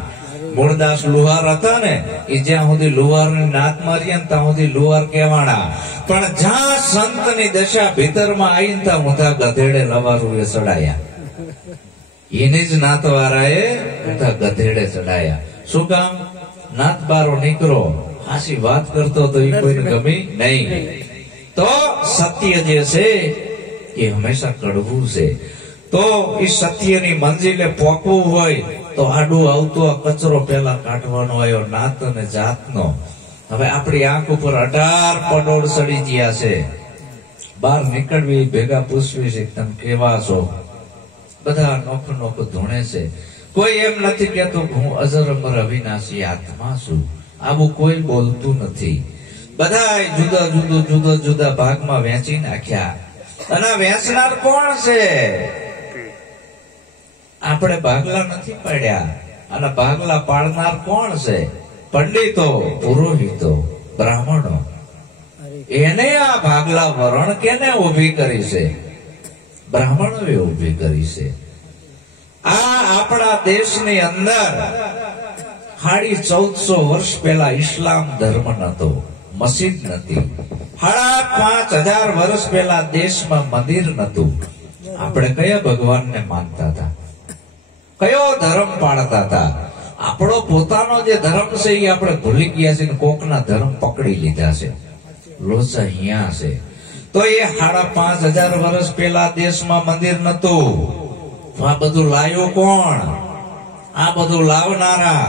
મૂળદાસ લુહાર હતા ને, એ જ્યાં સુધી લુહાર ની નાત મારીએ ને ત્યાં સુધી લુહાર કહેવાના. પણ જ્યાં સંત ની દશા ભીતરમાં આવીને ત્યાં ઊંધા ગધેડે લવારું એ ચડાયા. એની જ નાત વાળાએ ઊંધા ગધેડે ચડાયા. શું કામ? નાત બારો નીકળો હાસી વાત કરતો તો એ કોઈને ગમી નહીં. તો સત્ય જે છે એ હંમેશા કડવું છે. તો એ સત્યની મંજિલે પહોંચવું હોય તો આડું આવતો આ કચરો પેલા કાઢવાનો આવ્યો નાત અને જાતનો. હવે આપણી આંખ ઉપર 18 પડોળ ચડી ગયા છે. બહાર નીકળવી ભેગા પૂછવી છે તમે કેવા છો. બધા નોખ નોખ ધૂણે છે. કોઈ એમ નથી કેતો હું અજર અમર અવિનાશી આત્મા છું. આવું કોઈ બોલતું નથી. બધા જુદા જુદા ભાગમાં વેચી નાખ્યા. અને વેચનાર કોણ છે? આપણે ભાગલા નથી પાડ્યા. અને ભાગલા પાડનાર કોણ છે? પંડિતો, પુરોહિતો, બ્રાહ્મણો. એને આ ભાગલા વરણ કેને ઉભી કરી છે? બ્રાહ્મણોએ ઉભી કરી છે. આ આપણા દેશની અંદર 1450 વર્ષ પહેલા ઇસ્લામ ધર્મ નતો, મસ્જિદ નથી. 5500 વર્ષ પહેલા દેશમાં મંદિર નતું. આપણે કયા ભગવાનને માનતા હતા? કયો ધર્મ પાળતા હતા? આપણો પોતાનો જે ધર્મ છે એ આપણે ભૂલી ગયા છે, કોકના ધર્મ પકડી લીધા છે. લોચા અહીંયા છે. તો એ 5,500 વર્ષ પહેલા દેશમાં મંદિર નતું. આ બધું લાવ્યું કોણ? આ બધું લાવનારા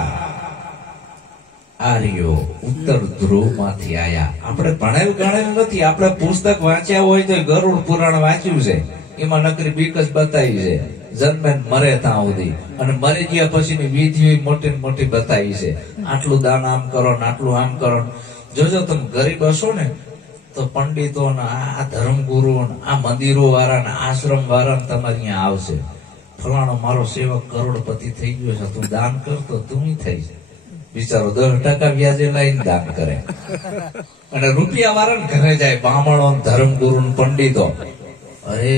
આર્યો ઉત્તર ધ્રુવ માંથી આયા. આપણે ભણેલ ગણેલ નથી. આપણે પુસ્તક વાંચ્યા હોય તો ગરુડ પુરાણ વાંચ્યું છે, એમાં નકરી બીક જ બતાવી છે. જન્મે મરે ત્યાં સુધી, અને મરી ગયા પછીની વિધિ મોટી મોટી બતાવી છે. આટલું દાન આમ કરો ને આટલું આમ કરો. જોજો તમે ગરીબ હશો ને તો પંડિતો ને આ ધર્મગુરુ આ મંદિરો વાળા ને આશ્રમ વાળા તમારે અહીંયા આવશે. ફલાણો મારો સેવક કરોડપતિ થઈ ગયો છે, તું દાન કરતો તું થઈ. બિચારો 10% વ્યાજે લઈને દાન કરે. અને રૂપિયા વાળા ઘરે જાય બ્રાહ્મણો ધર્મગુરુ પંડિતો. અરે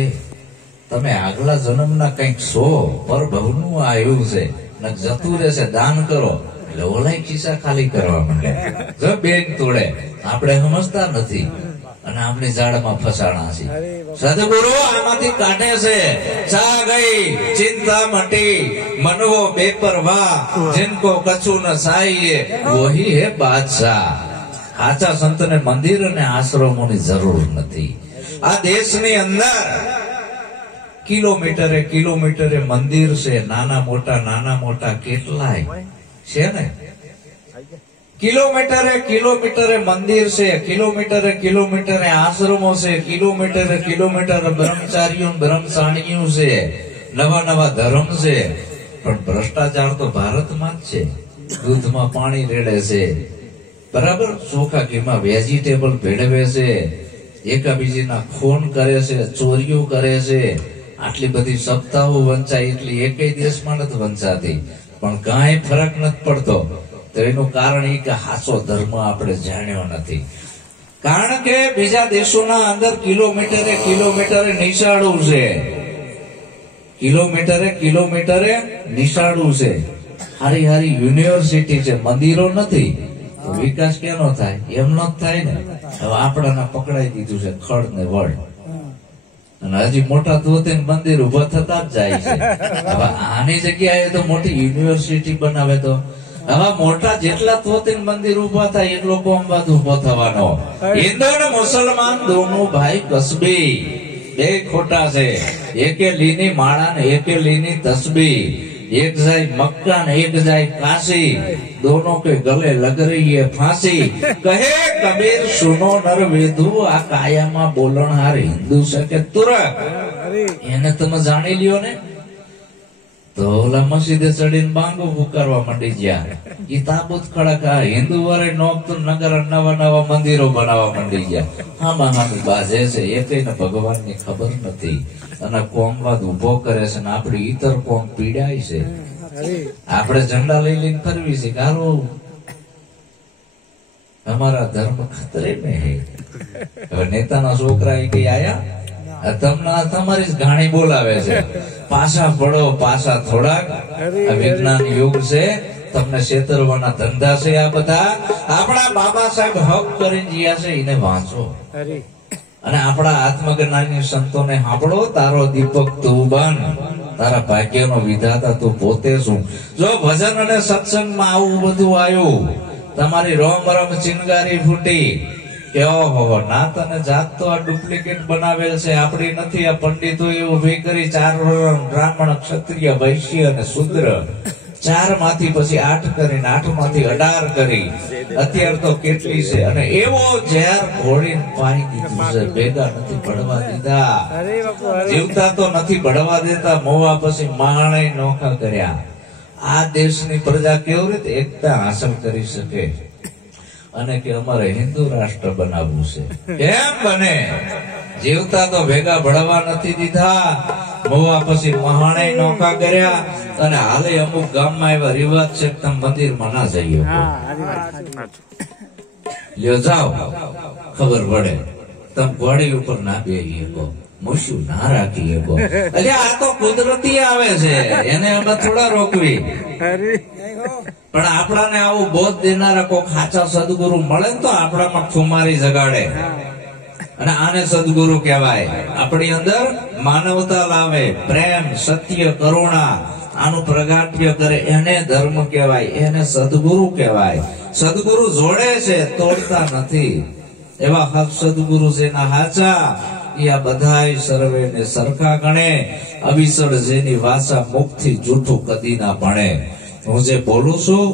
તમે આગલા જન્મના કઈક છો, પર બહુનું આવ્યું છે ને જતું રહેશે, દાન કરો. એટલે ઓલાય ખિસ્સા ખાલી કરવા માંડે. જો બેંક તોડે. આપણે સમજતા નથી અને આપણી ઝાડમાં ફસાણા છે. સદગુરુ આમાંથી કાઢે છે. છા ગઈ ચિંતા મટી મનવો બેપરવાહ, જિनको કछु ન સાઈએ વહી હે બાદશાહ. સાચા સંતને મંદિર અને આશ્રમોની જરૂર નથી. આ દેશની અંદર કિલોમીટરે મંદિર છે. નાના મોટા કેટલાય છે ને. કિલોમીટરે મંદિર છે, કિલોમીટરે આશ્રમો છે, કિલોમીટર બ્રહ્મચારીઓ બ્રહ્મચારીઓ છે, નવા ધર્મ છે. પણ ભ્રષ્ટાચાર તો ભારતમાં જ છે. દૂધમાં પાણી રેડે છે, બરાબર. ચોખા ઘીમાં વેજીટેબલ ભેળવે છે, એકાબીજીના ખૂન કરે છે, ચોરીઓ કરે છે. આટલી બધી સપ્તાહો વંચાય એટલી એકેય દેશમાં નથી વંચાતી. પણ કાંઈ ફરક નથી પડતો. તો એનું કારણ એ કે સાચો ધર્મ આપણે જાણ્યો નથી. કારણ કે બીજા દેશોના અંદર કિલોમીટરે નિશાળું છે. કિલોમીટરે નિશાળું છે. હારી યુનિવર્સિટી છે, મંદિરો નથી. તો વિકાસ કેનો થાય? એમનો જ થાય ને. હવે આપણાને પકડાઈ દીધું છે ખડ ને વડ, અને હજી મોટા ધોતીને મંદિર ઉભા થતા જ જાય છે. હવે આની જગ્યાએ તો મોટી યુનિવર્સિટી બનાવે તો હવે મોટા જેટલા ધોતીને મંદિર ઉભા થાય એટલો કોમવાદ ઉભો થવાનો. હિન્દુ અને મુસલમાન દોનો ભાઈ કસબી બે ખોટા છે. એકે લીની માળા ને એકે લીની તસ્બી. एक जाए मक्का ने एक जाए काशी, दोनों के गले लग रही है फांसी. कहे कबीर सुनो नर वेदु, आ काया में बोलनहार हिंदू से के तुरक. એને તમે જાણી લ્યો ને તો ઓલા મસ્જિદે ચડીને બાંગો પુકારવા માંડી ગયા. ઈ તાબૂત ખડકા હિન્દુ વારે નોકતું નગર નવા મંદિરો બનાવવા માંડી ગયા. આમાં બાજે છે. એકને ભગવાનની ખબર નથી અને કોમવાદ ઉભો કરે છે. ને આપડી ઈતર કોમ પીડાય છે. આપણે ઝંડા લઈને ફરવી છે. કારો અમારા ધર્મ ખતરે में है. હવે નેતાના છોકરા એ કઈ આયા તમને તમારી ઘાણી બોલાવે છે. પાછા પડો પાછા થોડાક. વિજ્ઞાન યુગ છે. તમને છેતરવાના ધંધા છે. આ બધા આપણા બાબા સાહેબ હક કરીને જ્યાં છે એને વાંચો. અને આપણા આત્મજ્ઞાની સંતોને સાંભળો. તારો દીપક તું બન, તારા ભાગ્યનો વિધાતા તું પોતે છું. જો ભજન અને સત્સંગમાં આવું બધું આવ્યું, તમારી રોમ ચિનગારી ફૂટી કે ઓહો ના તને જાત તો આ ડુપ્લિકેટ બનાવેલ છે, આપડી નથી. આ પંડિતો એવું ભી કરી 4 બ્રાહ્મણ ક્ષત્રિય વૈશ્ય અને શુદ્ર 4 માંથી પછી 8 કરીને 8 માંથી 18 કરી અત્યારે તો કેટલી છે. અને એવો ઝેર ઘોડીને પાઈ દીધું છે. ભેગા નથી ભળવા દીધા. જીવતા તો નથી ભળવા દેતા. મોવા પછી માણે નોખા કર્યા. આ દેશની પ્રજા કેવી રીતે એકતા હાંસલ કરી શકે અને કે અમારે હિન્દુ રાષ્ટ્ર બનાવવું છે? કેમ બને? જીવતા તો ભેગા ભળવા નથી દીધા. મોવા પછી મહાણે નોખા કર્યા. અને હાલે અમુક ગામમાં એવા રિવાજ છે તમે મંદિરમાં ના જઈએ. લ્યો જાઓ ખબર પડે. તમે ઘોડી ઉપર ના બેસી શકો, મૂછું ના રાખી શકો. એટલે આ તો કુદરતી આવે છે, એને અમે થોડા રોકવી. પણ આપણાને આવું બોધ દેનારા કોઈક સાચા સદગુરુ મળે ને તો આપણામાં ખુમારી જગાડે. અને આને સદગુરુ કહેવાય. આપણી અંદર માનવતા લાવે, પ્રેમ, સત્ય, કરુણા. આનું પ્રગાટ્ય કરે એને ધર્મ કહેવાય, એને સદગુરુ કહેવાય. સદગુરુ જોડે છે, તોડતા નથી. એવા હક સદગુરુ જેના હાચા એ આ બધાય સર્વેને સરખા ગણે. અવિસળ જેની વાસા મુખથી જૂઠું કદી ના ભણે. હું જે બોલું છું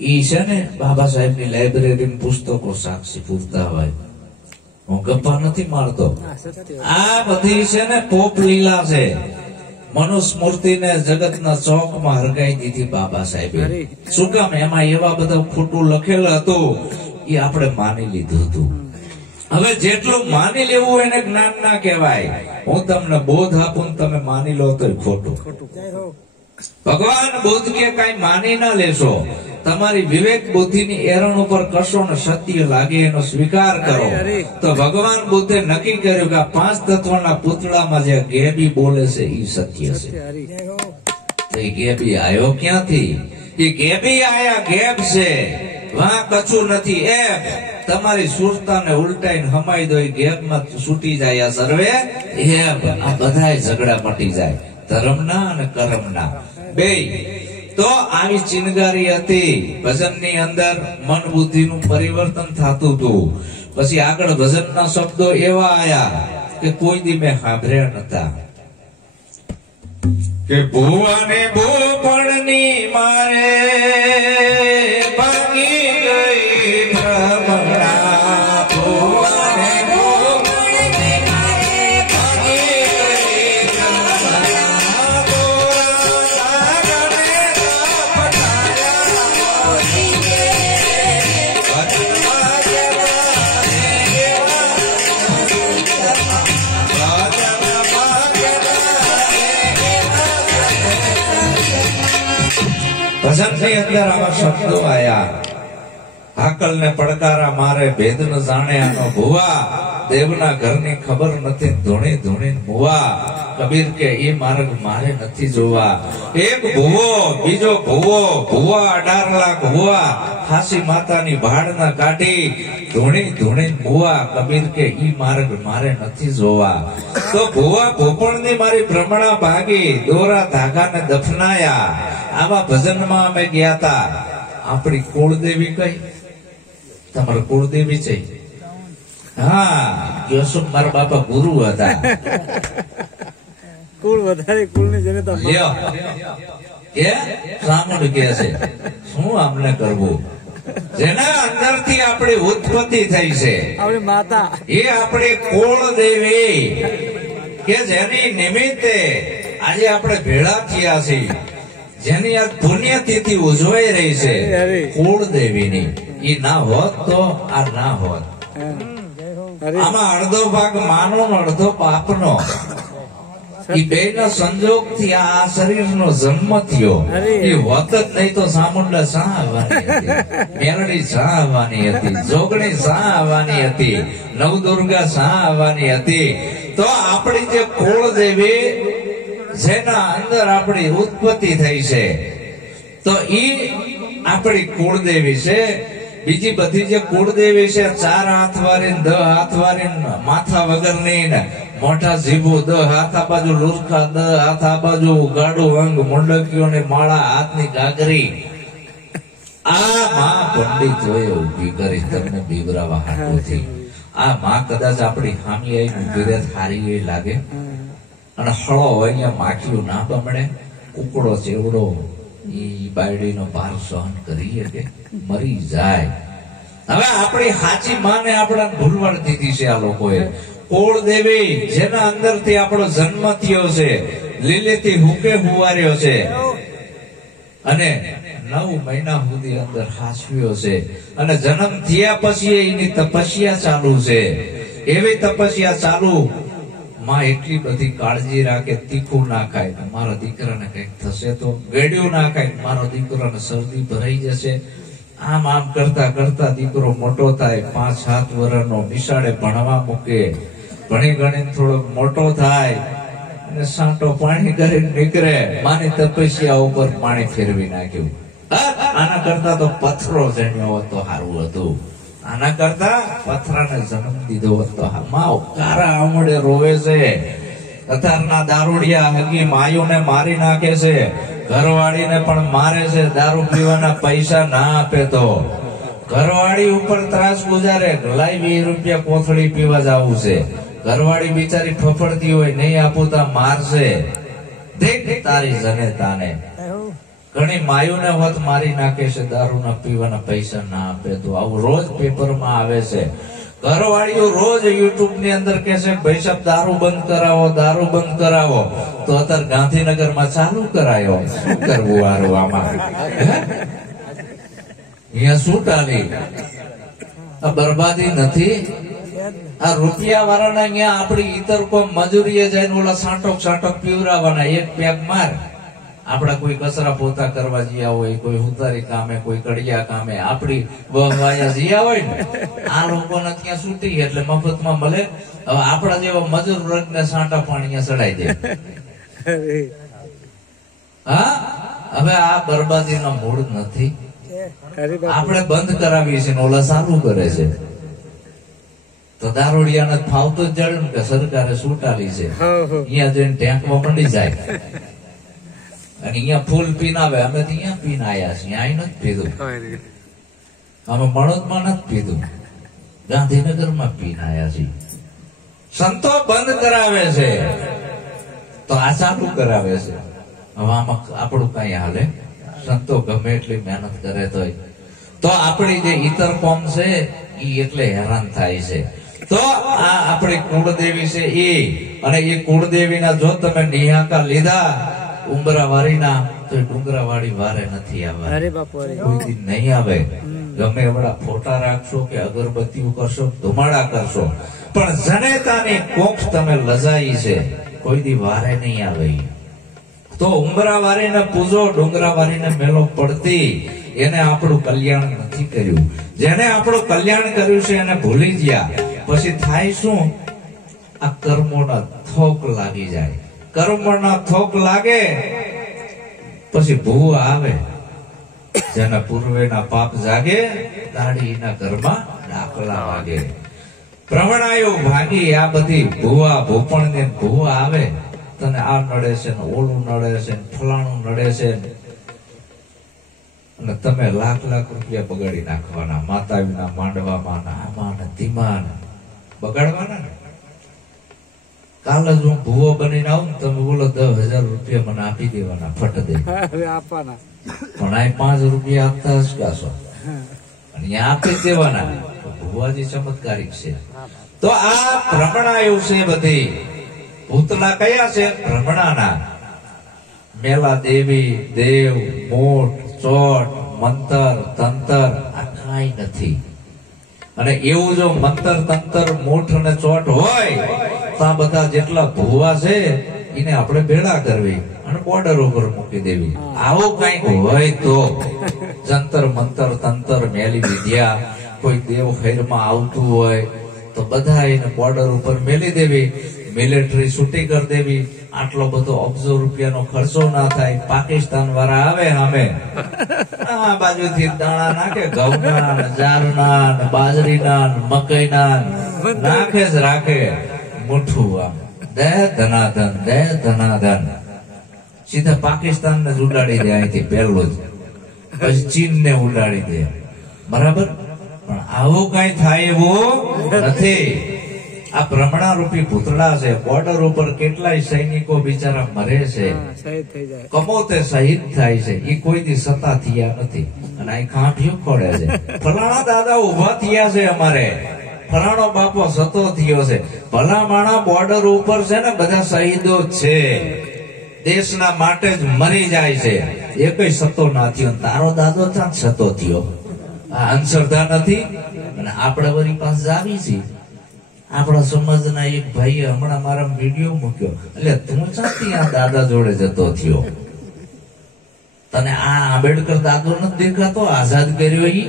ઈ છે ને બાબા સાહેબની લાઇબ્રેરીમાં પુસ્તકો સાક્ષી પૂરતા હોય. હું ગપ્પા નથી મારતો. આ બધી છે ને પોપ લીલા છે. મનુસ્મૃતિને જગતના ચોકમાં હરગાઈ દીધી બાબા સાહેબે. શું કામ? એમાં એવા બધા ખોટું લખેલું હતું એ આપણે માની લીધું હતું. હવે જેટલું માની લેવું એને જ્ઞાન ના કહેવાય. હું તમને બોધ આપું તમે માની લો તો ખોટું. ભગવાન બુદ્ધ કે કઈ માની ના લેશો. તમારી વિવેક બુદ્ધિની એરણ ઉપર કશો ને સત્ય લાગે એનો સ્વીકાર કરો. તો ભગવાન બુદ્ધે નક્કી કર્યું કે આ 5 તત્વના પૂતળામાં જે ગેબી બોલે છે એ સત્ય છે. એ ગેબી આવ્યો ક્યાંથી? એ ગેબી આયા ગેબ છે. વાં કછું નથી. એબ તમારી સુરતાને ઉલટાઈને હમાઈ દો એ ગેબમાં છૂટી જાય. આ સર્વે એબ આ બધાય ઝઘડા મટી જાય. ધર્મના અને કર્મના બે. તો આવી ચિનગારી હતી. ભજનની અંદર મન બુદ્ધિનું પરિવર્તન થતું હતું. પછી આગળ ભજનના શબ્દો એવા આયા કે કોઈ દી મેં સાંભળ્યા નતા. કે ભુવાને ભૂપણની મારે ભાગી ગઈ ભ્રમણા. ભુવાને ભૂપણની મારે ભાગી ગઈ ભ્રમણા. ગોરા સાગરે પટાયા ભજનની અંદર આવા શબ્દો આયા. હાકલ ને પડકારા મારે ભેદ ન જાણે આનો ભુવા. દેવના ઘરની ખબર નથી ધૂણી ધૂણી ભુવા. કબીર કે એ માર્ગ મારે નથી જોવા. એક ભુવો બીજો ભુવો, ભુવા 18 લાખ ભુવા. ખાસી માતાની ભાડ ના કાઢી ધૂણી ધૂણી ભુવા. કબીર કે ઈ માર્ગ મારે નથી જોવા. તો ભુવા ભોપણની મારી ભ્રમણા ભાગી. દોરા ધાગાને દફનાયા. આવા ભજનમાં અમે ગયા તા. આપણી કુળદેવી કઈ? તમારા કુળદેવી છે? હા, યોસુફ મારા બાપા ગુરુ હતા. કુળ વધારે કુળની જનતા લ્યો કે સામુડ કે છે શું આમને કરવું? જેના અંદરથી આપણી ઉત્પત્તિ થઈ છે આપણી માતા એ આપણી કુળદેવી કે જેની નિમિત્તે આજે આપણે ભેળા થયા છીએ. જેની આ પુણ્યતિથિ ઉજવાઈ રહી છે કુળદેવીની. એ ના હોત તો આ ના હોત. આમાં અડધો ભાગ માનો ને અડધો પાપનો. એ બે ના સંજોગ થી આ શરીરનો જન્મ થયો. એ હોત જ નહીં તો સામુંડા શા આવવાની હતી, મેલડી શા આવવાની હતી, જોગણી શા આવવાની હતી, નવદુર્ગા શા આવવાની હતી. તો આપણી જે કુળદેવી જેના અંદર આપણી ઉત્પત્તિ થઈ છે તો ઈ આપણી કુળદેવી છે. બીજી બધી જે કુળદેવી છે 4 હાથ વાળી, 10 હાથ વાળી, માથા વગરની ને મોટા જીભો, 10 હાથ આ બાજુ લુરખા, 10 હાથ આ બાજુ ગાડું અંગ, મુંડકીઓની માળા, હાથની ગાગરી. આ માં પંડિત હોય ઉભી કરી તમને બીવરાવા હાથોથી. આ માં કદાચ આપણી હામી આવીને ઉભી રહે હારી લાગે અને હળો હોય અહીંયા માખીઓ ના બમણે. કુકડો ચેવડો ઈ બાયડીનો ભાર સહન કરી કે મરી જાય. હવે આપણી સાચી માને આપણા ભૂલવાડ દીધી છે આ લોકોએ. કુળદેવી જેના અંદરથી આપણો જન્મ થયો છે, લીલેથી હુકે હુવાર્યો છે અને 9 મહિના સુધી અંદર હાચવ્યો છે. અને જન્મ થયા પછી એની તપસ્યા ચાલુ છે. એવી તપસ્યા ચાલુ. માં એટલી બધી કાળજી રાખે, તીખું ના ખાય, મારા દીકરાને કઈક થશે તો, ગળ્યું ના ખાય, મારો દીકરાને શરદી ભરાઈ જશે. આમ આમ કરતા કરતા દીકરો મોટો થાય, 5-7 વર્ષનો, નિશાળે ભણવા મૂકે, ભણી ગણીને થોડોક મોટો થાય અને સાંટો પાણી કરીને નીકળે. માની તપસ્યા ઉપર પાણી ફેરવી નાખ્યું. આના કરતા તો પથરો જન્મ્યો હોત તો સારું હતું. આના કરતા પથરાને જન્મ દીધો હોત તો માં કારા આમળે રોવે છે. અત્યારના દારૂડિયા હગી માયુને મારી નાખે છે, ઘરવાળીને પણ મારે છે, દારૂ પીવાના પૈસા ના આપે તો ઘરવાળી ઉપર ત્રાસ ગુજારે, લાઈ 20 રૂપિયા કોથળી પીવા જવું છે, ઘરવાળી બિચારી ફફડતી હોય, નહીં આપું તો મારશે, દેખ તારી જનેતાને. ઘણી માયુને હોત મારી નાખે છે, દારૂના પીવાના પૈસા ના આપે તો. આવું રોજ પેપરમાં આવે છે. ઘરવાળીઓ રોજ યુટ્યુબ ની અંદર કે છે ભાઈ સાહેબ દારૂ બંધ કરાવો, દારૂ બંધ કરાવો. તો અત્યારે ગાંધીનગરમાં ચાલુ કરાયો. શું કરવું હારું આમાં? અહીંયા શું ચાલી? આ બરબાદી નથી? આ રૂપિયા વાળાના અહીંયા આપડી ઈતર કો મજૂરીએ જઈને ઓલા સાંટક પીવરાવાના, એક પેગ માર. આપડા કોઈ કચરા પોતા કરવા જ્યાં હોય, કોઈ ઉતારી કામે, કોઈ કડિયા કામે, આપડી વાયા જ્યાં હોય ને, આ લોકોને ત્યાં છૂટી એટલે મફતમાં મળે. હવે આપડા જેવા મજૂર વર્ગને સાંટા પાણી ચડાઈ દે. હા, હવે આ બરબાદીનો મૂળ નથી. આપણે બંધ કરાવીએ છીએ, ઓલા ચાલુ કરે છે. તો દારૂડિયાને ફાવતું જ જડ્યું કે સરકારે છૂટાલી છે, અહીંયા જઈને ટેન્કમાં મંડી જાય. અને અહીંયા ફૂલ પીને આવે, અમે તો અહીંયા પીને આવ્યા છીએ, અહીં નથી પીધું. અમે મણોદમાં નથી પીધું, ગાંધીનગરમાં પીને આવ્યા છીએ. સંતો બંધ કરાવે છે તો આ ચાલુ કરાવે છે. હવે આમાં આપણું કઈ હાલે? સંતો ગમે એટલી મહેનત કરે તો આપણી જે ઈતર કોમ છે એ એટલે હેરાન થાય છે. તો આ આપણી કુળદેવી છે એ, અને એ કુળદેવીના જો તમે નિહાકા લીધા ઉંબરાવાળીના, તો ડુંગરાવાળી વારે નથી આવવા, કોઈ દિન નહીં આવે. ગમે એવડા ફોટા રાખશો કે અગરબત્તીઓ કરશો, ધુમાડા કરશો, પણ જનેતાની કોખ તમે લજાઈ છે, કોઈ દી વારે નહીં આવે. તો ઉંબરાવાળીને પૂજો, ડુંગરાવાળીને મેલો પડતી, એને આપણું કલ્યાણ નથી કર્યું. જેને આપણું કલ્યાણ કર્યું છે એને ભૂલી ગયા. પછી થાય શું? આ કર્મોના થોક લાગી જાય. કર્મના થોક લાગે પછી ભૂવા આવે. જેના પૂર્વેના પાપ જાગે, દાઢીના ઘરમાં ડાકલા વાગે. પ્રવણાયો ભાગી આ બધી ભૂવા ભૂપણ ને ભૂવા આવે. તને આ નડે છે ને ઓલું નડે છે ને ફલાણું નડે છે, અને તમે લાખ રૂપિયા બગાડી નાખવાના માતાજીના માંડવામાં, આમાં ને ધીમાન બગાડવાના ને. કાલે જ હું ભૂવો બનીને આવું ને, તમે બોલો 10,000 રૂપિયા મને આપી દેવાના, ફટ દે આપવાના. પણ આ 5 રૂપિયા આપતા હસકાશો અને અહીંયા આપી દેવાના. ભૂવાજી ચમત્કારિક છે. તો આ ભ્રમણાયું છે. બધી ભૂતલા કયા છે? ભ્રમણાના. મેલા દેવી, દેવ, મોટ, ચોટ, મંતર, તંતર આ કાંઈ નથી. અને એવું જો મંતર, તંતર, મોઠ અને ચોટ હોય તો આ બધા જેટલા ભૂવા છે એને આપણે ભેળા કરવી અને બોર્ડર ઉપર મૂકી દેવી. આવું કઈક હોય તો જંતર મંતર તંતર મેલી વિદ્યા કોઈ દેવ ખૈરમાં આવતું હોય તો બધા એને બોર્ડર ઉપર મેલી દેવી. મિલિટરી છૂટી કરી દેવી. આટલો બધો અબજો રૂપિયાનો ખર્ચો ના થાય. પાકિસ્તાન વાળા આવે સામે, આ બાજુથી દાણા નાખે, ઘઉંના, જારના, બાજરીના, મકઈના નાખે જ રાખે. મોઠું આમ દે ધનાધન, દે ધનાધન. સીધા પાકિસ્તાન ને જ ઉડાડી દે અહીંથી પહેલું જ, પછી ચીન ને ઉડાડી દે. બરાબર? પણ આવું કઈ થાય એવું નથી. આ ભ્રમણા રૂપી ભૂતળા છે. બોર્ડર ઉપર કેટલાય સૈનિકો બિચારા મરે છે, કમોતે શહીદ થાય છે. એ કોઈ દી સત્તા થયા નથી અને આ કાંઠિયું ખોડે છે. ફલાણા દાદા ઉભા થયા છે, અમારે ફલાણો બાપો સતો થયો છે. ભલા માણા બોર્ડર ઉપર છે ને બધા શહીદો છે, દેશના માટે જ મરી જાય છે. એ કઈ સતો ના થયો. તારો દાદો ત્યાં સતો થયો. આ અંધશ્રદ્ધા નથી. અને આપણે વળી પાસે જાવી છીએ. આપણા સમાજના એક ભાઈએ હમણાં મારા વિડીયો મૂક્યો, એટલે તું ચાતી આ દાદા જોડે જતો થયો? તને આ આંબેડકર દાદો નથી દેખાતો? આઝાદ કર્યો ઈ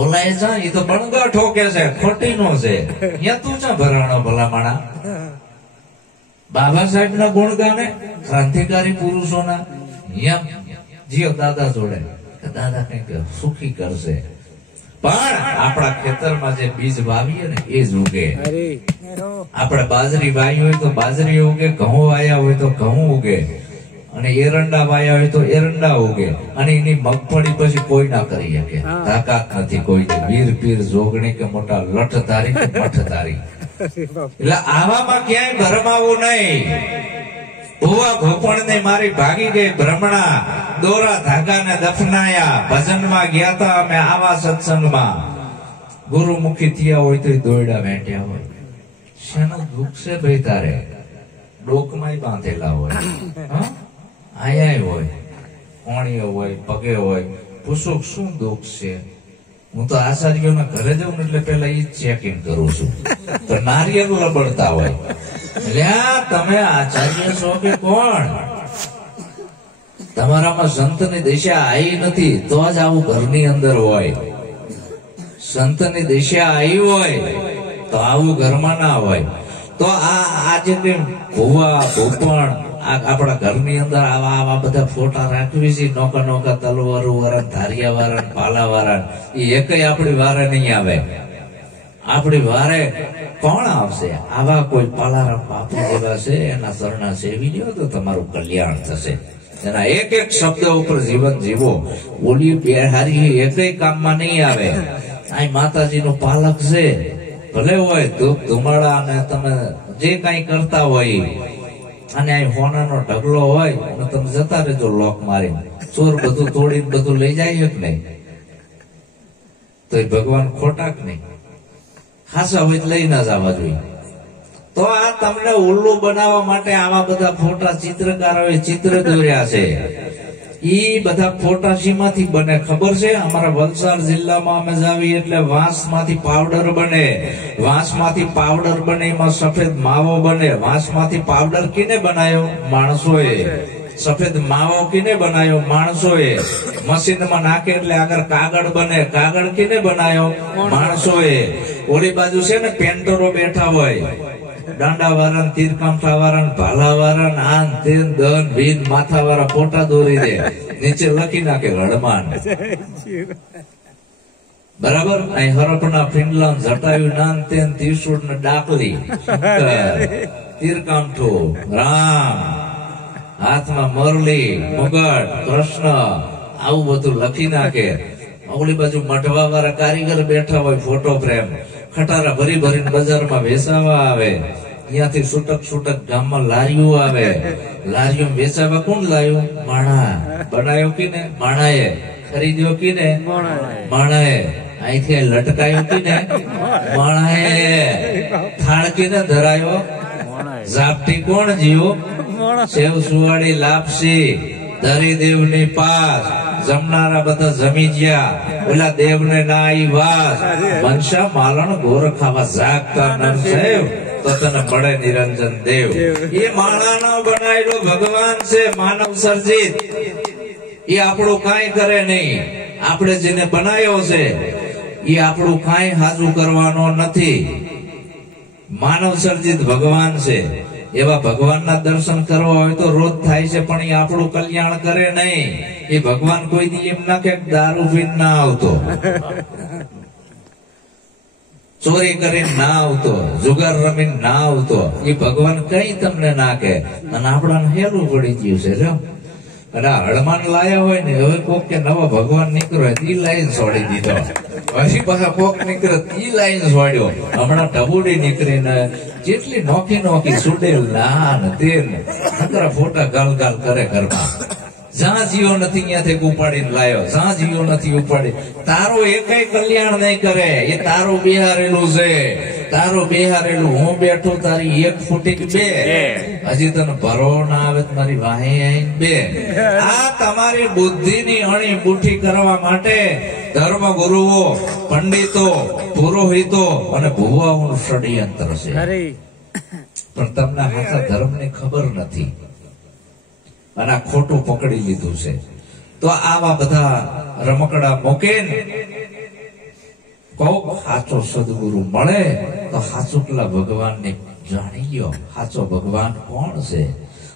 ઓલા એ જા, ઈ તો બણગા ઠોકે છે, ખોટી નો છે. અહીંયા તું ચા ભરાણો ભલા માણા? બાબા સાહેબ ના ગુણ ગાને, ક્રાંતિકારી પુરુષોના. અહીંયા જીઓ દાદા જોડે, દાદા કઈક સુખી કરશે. પણ આપણા ખેતરમાં જે બીજ વાવીએ ને એ જ ઉગે. અરે આપણે બાજરી વાવી હોય તો બાજરી ઉગે, ઘઉં વાયા હોય તો ઘઉં ઉગે, અને એરંડા વાયા હોય તો એરંડા ઉગે. અને એની મગફળી પછી કોઈ ના કરી શકે, તાકાત નથી કોઈને. વીર પીર જોગણી કે મોટા લઠ ધારી કે મઠ ધારી. એટલે આવામાં ક્યાંય ભરમાવું નહીં. ભુવા ભોપણ ને મારી ભાગી ગઈ ભ્રમણા, દોરા ધાગા ને દફનાયા. ભજનમાં ગયા તા અમે આવા સત્સંગમાં, ગુરુમુખી થયા હોય તો દોયડા વેંટ્યા હોય. શેનું દુઃખ છે ભાઈ તારે? ડોકમાં બાંધેલા હોય, આયા હોય, કોણીઓ હોય, પગે હોય. પૂછો શું દુઃખ છે? હું તો આચાર્યોના ઘરે જાઉં ને એટલે પેલા એ ચેકિંગ કરું છું. તો નારિયેળ લબડતા હોય. એટલે તમે આચાર્ય છો કે કોણ? તમારામાં સંતની દિશા આવી નથી તો જ આવું ઘરની અંદર હોય. સંતની દિશા આવી હોય તો આવું ઘરમાં ના હોય. તો આજે ભુવા ભૂપણ આપણા ઘરની અંદર આવા બધા ફોટા રાખવી છે. નોકા નોકા તલવારો વાળા, ધારિયા વાળા, પાલા વાળા, એ એકય આપણી વારે નહીં આવે. આપણી વારે કોણ આવશે? આવા કોઈ પાલારામ બાપુ જેવા છે, એના શરણા સેવી લ્યો તો તમારું કલ્યાણ થશે. એના એક એક શબ્દ ઉપર જીવન જીવો. ઓલી બેહારી એકય કામમાં નહીં આવે. આ માતાજીનું પાલક છે, ભલે હોય ધૂપ ધુમાડા અને તમે જે કઈ કરતા હોય, અને આ હોનાનો ઢગલો હોય અને તમે જતા રહેજો લોક મારી. ચોર બધું તોડીને બધું લઈ જાય કે નહીં? તો એ ભગવાન ખોટા કે નહીં? ખાસા હોય લઈ ના જવા જોઈએ. તો આ તમને ઉલ્લુ બનાવવા માટે આવા બધા ફોટા ચિત્રકારોએ ચિત્ર દોર્યા છે. ઈ બધા ફોટા શીમાંથી બને ખબર છે? અમારા વલસાડ જિલ્લામાં અમે જાવી એટલે વાંસમાંથી પાવડર બને. વાંસમાંથી પાવડર બને, એમાં સફેદ માવો બને. વાંસમાંથી પાવડર કિને બનાવ્યો? માણસોએ. સફેદ માવો કિને બનાવ્યો? માણસોએ. મશીનમાં નાખે એટલે આગળ કાગળ બને. કાગળ કિને બનાવ્યો? માણસોએ. ઓલી બાજુ છે ને પેન્ટરો બેઠા હોય, દાંડા વાળા, તીરકામઠા વાળા, ભાલા વાળા, આન તેન દન ભીન માથા વાળા ફોટા દોરી દે, નીચે લખી નાખે હળમાન. બરાબર? અહીં હરપના પિંડલા, જટાયું, નાન તેન, ત્રિશુળ ને ડાકલી, તીરકામઠું, રામ, હાથમાં મોરલી, મુગટ, કૃષ્ણ, આવું બધું લખી નાખે. ઓલી બાજુ મઢવા વાળા કારીગર બેઠા હોય, ફોટો ફ્રેમ ખટારા ભરી ભરીને બજારમાં વેચાવા આવે. ત્યાંથી છૂટક છૂટક ગામમાં લારીઓ આવે. લારીઓ વેચાવા કોણ લાવ્યું? માણા. બનાવ્યો કીને? માણાએ. ખરીદ્યો કીને? માણાએ. અહીંથી લટકાયો કીને? માણાએ. થાળ કીને ધરાયો? ઝાપટી કોણ જીવો? સેવ સુવાડી લાપસી ધરી દેવની પાસ. જમનારા બધા જમી ગયા, ઓલા દેવને ના આવી વાસ. મનસા માલણ ગોર ખાવા જાગતા નર સેવ, તો તને મળે નિરંજન દેવ. એ માણાનો બનાવેલો ભગવાન છે, માનવ સર્જિત. એ આપણું કાંઈ કરે નહીં. આપણે જેને બનાવ્યો છે એ આપણું કાંઈ હાજુ કરવાનો નથી. માનવ સર્જિત ભગવાન છે. એવા ભગવાનના દર્શન કરવા હોય તો રોજ થાય છે, પણ એ આપણું કલ્યાણ કરે નહીં. એ ભગવાન કોઈ દી એમ ના કે દારૂ પીને ના આવતો, ચોરી કરીને ના આવતો, જુગાર રમીને ના આવતો. એ ભગવાન કઈ તમને ના કે. અને આપણાને હેલું પડી ગયું છે. લ્યો, અને હળમાન લાયા હોય ને, હવે કોક કે નવો ભગવાન નીકળ્યો, ઈ લાઈન છોડી દીધો. પછી પાછા કોક નીકળે, ઈ લાઈન છોડ્યો. હમણાં ઢબુડી નીકળીને જેટલી નોખી નોખી સુડેલ નાન તેલ નકરા ફોટા ગાલ ગાલ કરે ઘરમાં. જ્યાં જીવો નથી ત્યાંથી ઉપાડીને લાયો, જ્યાં જીવો નથી ઉપાડી. તારું એકય કલ્યાણ નહીં કરે. એ તારું બિહારેલું છે, તારું બિહારેલું. હું બેઠો તારી એક ફૂટી બે, હજી તને ભરો ના આવે મારી વાહી આવીને બે. આ તમારી બુદ્ધિની અણી બુઠી કરવા માટે ધર્મ ગુરુઓ, પંડિતો, પુરોહિતો અને ભુવાઓનું ષડયંત્ર છે. પણ તમને હાથા ધર્મની ખબર નથી અને આ ખોટું પકડી લીધું છે. તો આવા બધા રમકડા મૂકીને કોક સાચો સદગુરુ મળે તો સાચુકલા ભગવાનને જાણી લ્યો. સાચો ભગવાન કોણ છે?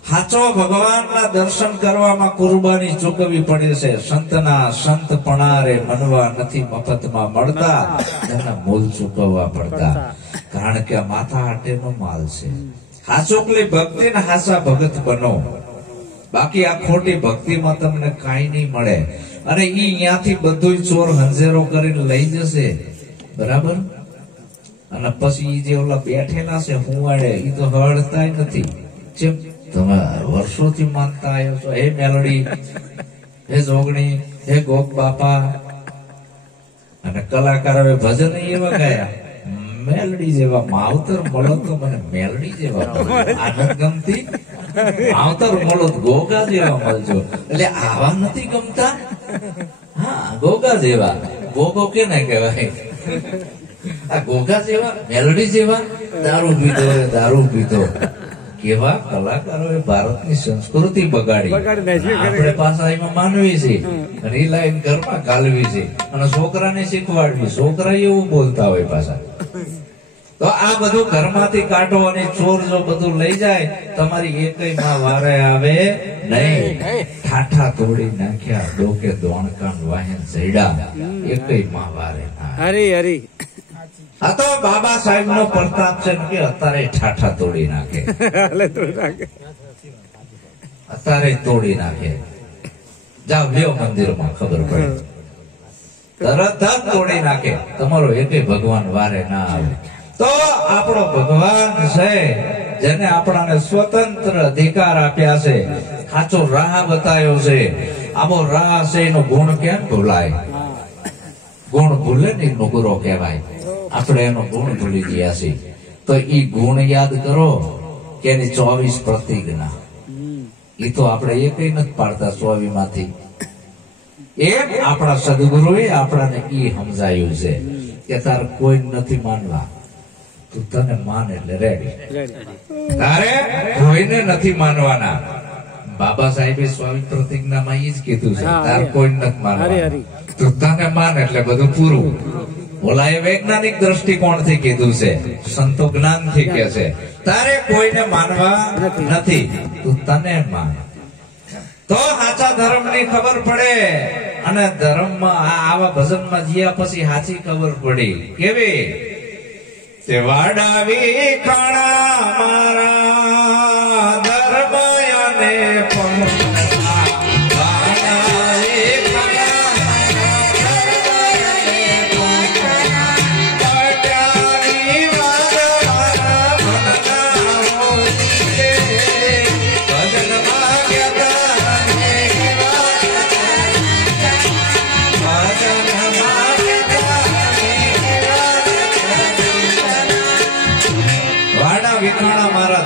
સાચો ભગવાનના દર્શન કરવામાં કુરબાની ચૂકવવી પડે છે. સંતના સંતપણા રે મનવા નથી મફતમાં મળતા, તેના મૂલ ચૂકવવા પડતા. કારણ કે આ માથા હાટેનો માલ છે. હાચોકલી ભક્તિ ને હાચા ભગત બનો, બાકી આ ખોટી ભક્તિમાં તમને કાંઈ નહીં મળે. અને ઈ અહીંયાથી બધું ચોર હંજેરો કરીને લઈ જશે, બરાબર. અને પછી ઈ જે ઓલા બેઠેલા છે હુંવાડે, ઈ તો હળતા નથી. જેમ તમે વર્ષોથી માનતા આવ્યો છો, હે મેલડી, હે જોગણી, હે ગોપ બાપા. અને કલાકારોએ ભજન એવા ગાયા, મેલડી જેવા માવતર મળો તો મને મેલડી જેવા આનંદ ગમતી, માવતર મળો તો ગોગા જેવા મળજો. એટલે આવા નથી ગમતા. હા, ગોગા જેવા. ગોગો કેને કહેવાય? આ ગોગા જેવા, મેલડી જેવા. દારૂ પીધો, દારૂ પીધો. કેવા કલાકારોએ ભારતની સંસ્કૃતિ બગાડી. આપણે પાછા એમાં માનવી છે અને એ લાઈન ઘરમાં ગાલવી છે અને છોકરાને શીખવાડવી. છોકરા એવું બોલતા હોય પાછા. તો આ બધું ઘરમાંથી કાઢો અને ચોર જો બધું લઈ જાય, તમારી એકય માં વારે આવે નહીં. ઠાઠા તોડી નાખ્યા, ડોકે દોણકાન વાહન જઈડા, એકય માં વારે ના. હરી હરી આ તો બાબા સાહેબ નો પ્રતાપ છે કે અત્યારે ઠાઠા તોડી નાખે, અત્યારે તોડી નાખે. જાઓ લ્યો મંદિરમાં, ખબર પડે તરત જ તોડી નાખે. તમારો એકે ભગવાન વારે ના આવે. તો આપણો ભગવાન છે જેને આપણાને સ્વતંત્ર અધિકાર આપ્યા છે, સાચો રાહ બતાવ્યો છે. આવો રાહ છે એનો ગુણ કેમ ભૂલાય? ગુણ ભૂલે ને નુગરો કહેવાય. આપણે એનો ગુણ ભૂલી ગયા છીએ. તો ઈ ગુણ યાદ કરો કે એની 24 પ્રતિજ્ઞા. એ તો આપણે એકય નથી પાડતા 24 માંથી. એક આપણા સદગુરુએ આપણાને ઈ સમજાયું છે કે તાર કોઈ નથી માનવા, તું તને માન એટલે રેડી. તારે કોઈને નથી માનવાના. બાબા સાહેબે 24 પ્રતિજ્ઞામાં ઈ જ કીધું છે, તાર કોઈ નથી માનવાના, તું તને માન એટલે બધું પૂરું. ઓલા એ વૈજ્ઞાનિક દ્રષ્ટિકોણથી કીધું છે, સંતો જ્ઞાનથી કે છે તારે કોઈને માનવા નથી, તું તને માન. તો સાચા ધર્મની ખબર પડે. અને ધર્મમાં આવા ભજનમાં જીયા પછી સાચી ખબર પડી. કેવી? તે વાડાવી ખાણા મારા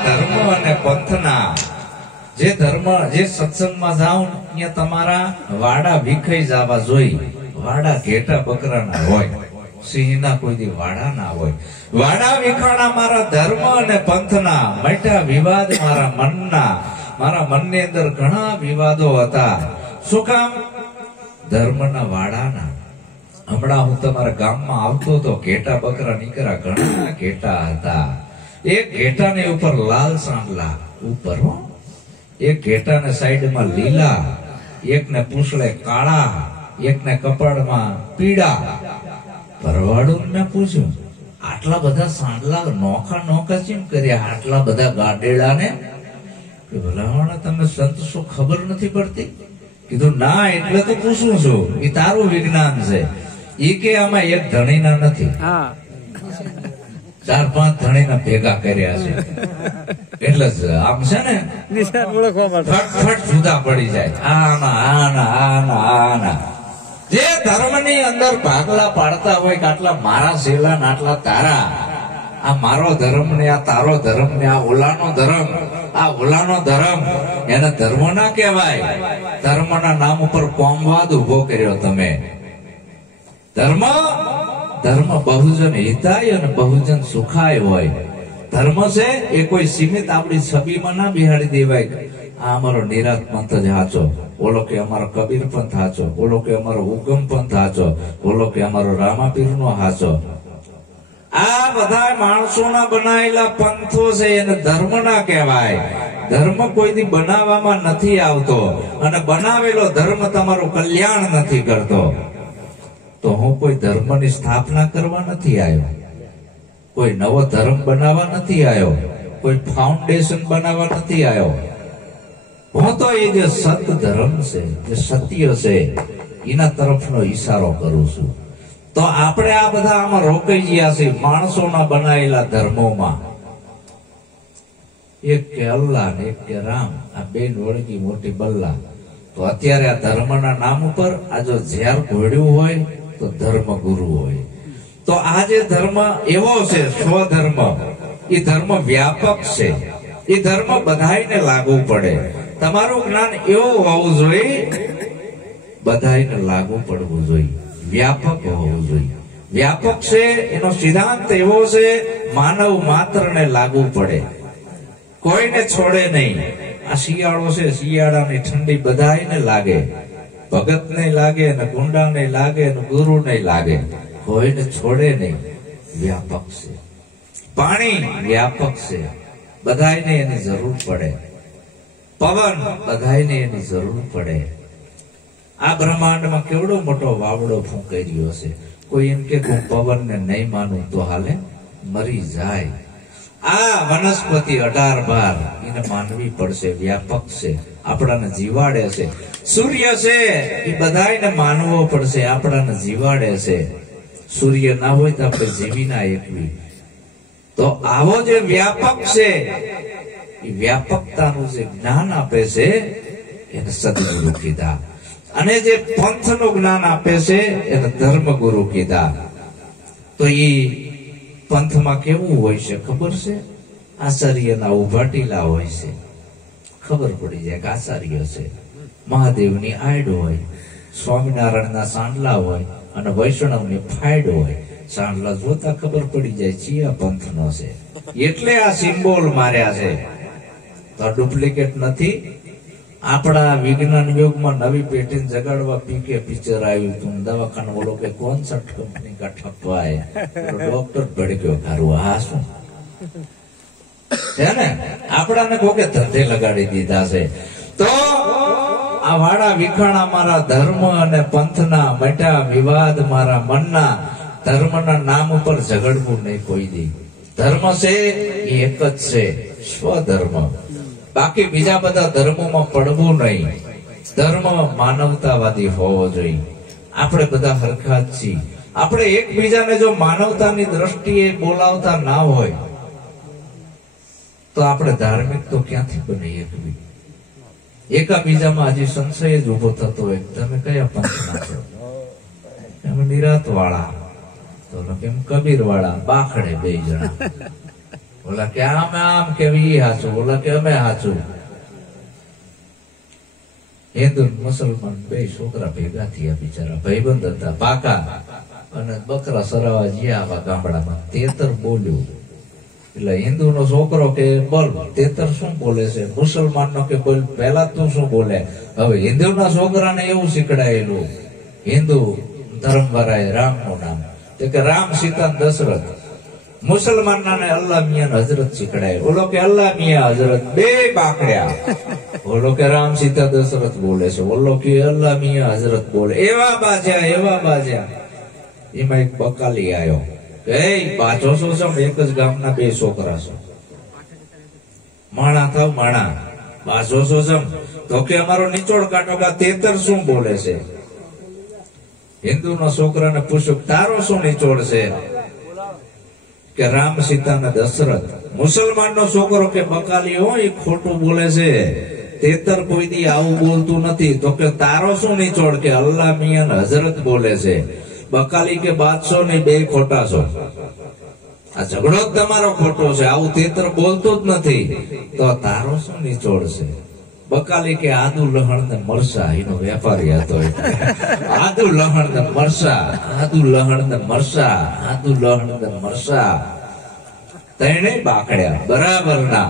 ધર્મ અને પંથના જે ધર્મ, જે સત્સંગમાં જાઓ ત્યાં તમારા વાડા વિખાઈ જવા જોઈ. વાડા ઘેટા બકરાના હોય, સિંહના કોઈ દી વાડા ના હોય. વાડા વિખાણા મારા ધર્મ અને પંથના, મટ્યા વિવાદ મારા મનના. મારા મનની અંદર ઘણા વિવાદો હતા. શું કામ? ધર્મના વાડાના. હમણાં હું તમારા ગામમાં આવતો તો ઘેટા બકરા નીકળ્યા, ઘણા ઘેટા હતા. એક ઘેટાની ઉપર લાલ સાંડલા ઉપર, એક ઘેટાને સાઈડમાં લીલા, એકને પૂછડે કાળા, એકને કપાળમાં પીળા. ભરવાડું મેં પૂછ્યું, આટલા બધા સાંડલા નોખા નોખા કેમ કર્યા? આટલા બધા ગાડેડા ને? ભલામણ તમને સંત શું ખબર નથી પડતી? કીધું ના, એટલે તો પૂછું છું, એ તારું વિજ્ઞાન છે. એ કે આમાં એક ધણીના નથી, 4-5 ધણીના ભેગા કર્યા છે. એટલે આમ છે ને ફટ જુદા પડી જાય. આના આના આના આના જે ધર્મની અંદર ભાગલા પાડતા હોય કે આટલા મારા શેલા ને આટલા તારા, આ મારો ધર્મ ને આ તારો ધર્મ ને આ ઓલાનો ધર્મ, આ ઓલાનો ધર્મ, એને ધર્મ ના કહેવાય. ધર્મના નામ ઉપર કોમવાદ ઉભો કર્યો તમે. ધર્મ બહુજન હિતાય અને બહુજન સુખાય હોય. ધર્મ છે એ કોઈ સીમિત આપણી છબીમાં ના બિહાડી દેવાય. આ અમારો નિરાત પંથ જ હાચો, ઓલો કે અમારો કબીર પંથ હાચો, ઓલો કે અમારો ઉગમ પંથ હાચો, ઓલો કે અમારો રામાપીર નો હાચો. આ બધા માણસોના બનાવેલા પંથો છે એને ધર્મ ના કહેવાય. ધર્મ કોઈથી બનાવવામાં નથી આવતો અને બનાવેલો ધર્મ તમારું કલ્યાણ નથી કરતો. તો હું કોઈ ધર્મની સ્થાપના કરવા નથી આવ્યો, કોઈ નવો ધર્મ બનાવવા નથી આવ્યો, કોઈ ફાઉન્ડેશન બનાવવા નથી આવ્યો. હું તો એ જે સત ધર્મ છે, જે સત્ય છે, એના તરફનો ઈશારો કરું છું. તો આપણે આ બધા આમાં રોકાઈ ગયા છે માણસોના બનાવેલા ધર્મોમાં. એક કે અલ્લાહ ને એક કે રામ, આ બેન વળગી મોટી બલ્લા. તો અત્યારે આ ધર્મના નામ ઉપર આ જો ઝેર ઘોડ્યું હોય તો ધર્મ ગુરુ હોય. તો આ જે ધર્મ એવો છે સ્વધર્મ, એ ધર્મ વ્યાપક છે. એ ધર્મ બધાને લાગુ પડે. તમારું જ્ઞાન એવું હોવું જોઈએ, બધાને લાગુ પડવું જોઈએ, વ્યાપક હોવું જોઈએ. વ્યાપક છે એનો સિદ્ધાંત એવો છે, માનવ માત્રને લાગુ પડે, કોઈને છોડે નહીં. આ શિયાળો છે, શિયાળાની ઠંડી બધાને લાગે, ભગત ને લાગે ને ગુંડા ને લાગે ને ગુરુ ને લાગે, કોઈને છોડે નહીં. વ્યાપક છે. પાણી વ્યાપક છે, બધાને એની જરૂર પડે. પવન બધાને એની જરૂર પડે. આ બ્રહ્માંડમાં કેવડો મોટો વાવડો ફૂંકાઈ રહ્યો છે. કોઈ એમ કે હું પવન ને નહીં માનું તો હાલે, મરી જાય. આ વનસ્પતિ 18-12 એને માનવી પડશે, વ્યાપક છે, આપણાને જીવાડે છે. સૂર્ય છે એ બધાને માનવો પડશે, આપણાને જીવાડે છે. સૂર્ય ના હોય તો આપણે જીવી ના એકવી. તો આવો જે વ્યાપક છે, એ વ્યાપકતાનું જે જ્ઞાન આપે છે એને સદગુરુ કીધા. અને જે પંથનું જ્ઞાન આપે છે એને ધર્મગુરુ કીધા. તો એ પંથમાં કેવું હોય છે ખબર છે? આચાર્યના ઉભાટીલા હોય છે. ખબર પડી જાય કે આચાર્ય છે. મહાદેવની આડ હોય, સ્વામિનારાયણના સાંડલા હોય અને વૈષ્ણવની ફાયડ હોય. સાંડલા જોતા ખબર પડી જાય ચિયા પંથનો છે. એટલે આ સિમ્બોલ માર્યા છે. તો ડુપ્લિકેટ નથી. આપણા વિજ્ઞાન યુગમાં નવી પેઢીને જગાડવા પીકે પિક્ચર આવ્યું હતું. દવાખાના બોલો કે કોણ સટ કંપની કા ઠપ્પા હે, ડોક્ટર ભડક્યો ખારું. આ શું છે ને? આપણાને કોકે ધંધે લગાડી દીધા છે. તો આ વાડા વિખાણા મારા ધર્મ અને પંથના, મટા વિવાદ મારા મનના. ધર્મના નામ ઉપર ઝઘડવું નહીં કોઈ દી. ધર્મ છે એ એક જ છે, સ્વધર્મ. બાકી બીજા બધા ધર્મોમાં પડવું નહીં. ધર્મ માનવતાવાદી હોવો જોઈએ. આપણે બધા હરખા જ છીએ. આપણે એકબીજાને જો માનવતાની દ્રષ્ટિએ બોલાવતા ના હોય તો આપણે ધાર્મિક તો ક્યાંથી બની એકવી? એકાબીજામાં હજી સંશય જ ઉભો થતો હોય, તમે કયા પંથના છો? એમ નિરાત વાળા, તો કેમ કબીર વાળા, બાખડે બે જણા. ઓલા કે અમે આમ કે ઈ હાચું, ઓલા કે અમે હાચું. હિન્દુ મુસલમાન બે છોકરા ભેગા થયા, બિચારા ભાઈબંધ હતા પાકા, અને બકરા સરાવા જ્યાં આવા ગામડામાં. તેતર બોલ્યું એટલે હિન્દુ નો છોકરો કે બોલ તેતર શું બોલે છે? મુસલમાન નો કે બોલ પહેલા તું શું બોલે? હવે હિન્દુ ના છોકરાને એવું શીખડાયેલું, હિન્દુ ધર્મ વાળાએ રામ નું નામ, કે રામ, સીતા, દશરથ. મુસલમાન ને અલ્લાહ મિયા હજરત શીખડાય. ઓલો કે અલ્લાહ મિયા હજરત, બે બાકડ્યા. ઓલો કે રામ સીતા દશરથ બોલે છે, ઓલો કે અલ્લાહ મિયા હજરત બોલે. એવા બાજ્યા, એવા બાજ્યા. એમાં એક બકાલી આવ્યો કે બાજો છો છો, એક જ ગામના બે છોકરા છો, માણા થાવ માણા, બાજો છો છો. તો કે અમારો નિચોડ કાઢો કે તેતર શું બોલે છે? હિન્દુ ના છોકરાને પૂછ્યું તારો શું નિચોડ છે? કે રામ, સીતા ને દશરથ. મુસલમાન નો છોકરો કે બકાલી હોય ખોટું બોલે છે, તેતર કોઈ દી આવું બોલતું નથી. તો કે તારો શું નિચોડ? કે અલ્લાહ મિયા હજરત બોલે છે. બકાલી કે બાદશો ને બે ખોટા છો, આ ઝઘડો જ તમારો ખોટો છે, આવું તેતર બોલતું જ નથી. તો તારો શું નિચોડ છે? બકાલી કે આદુ લહણ ને મરસા, એનો વેપારી હતો. આદુ લહણ ને મરસા, આદુ લહણ ને મરસા, આદુ લહણ ને મરસા. તેને બાકડ્યા બરાબર ના.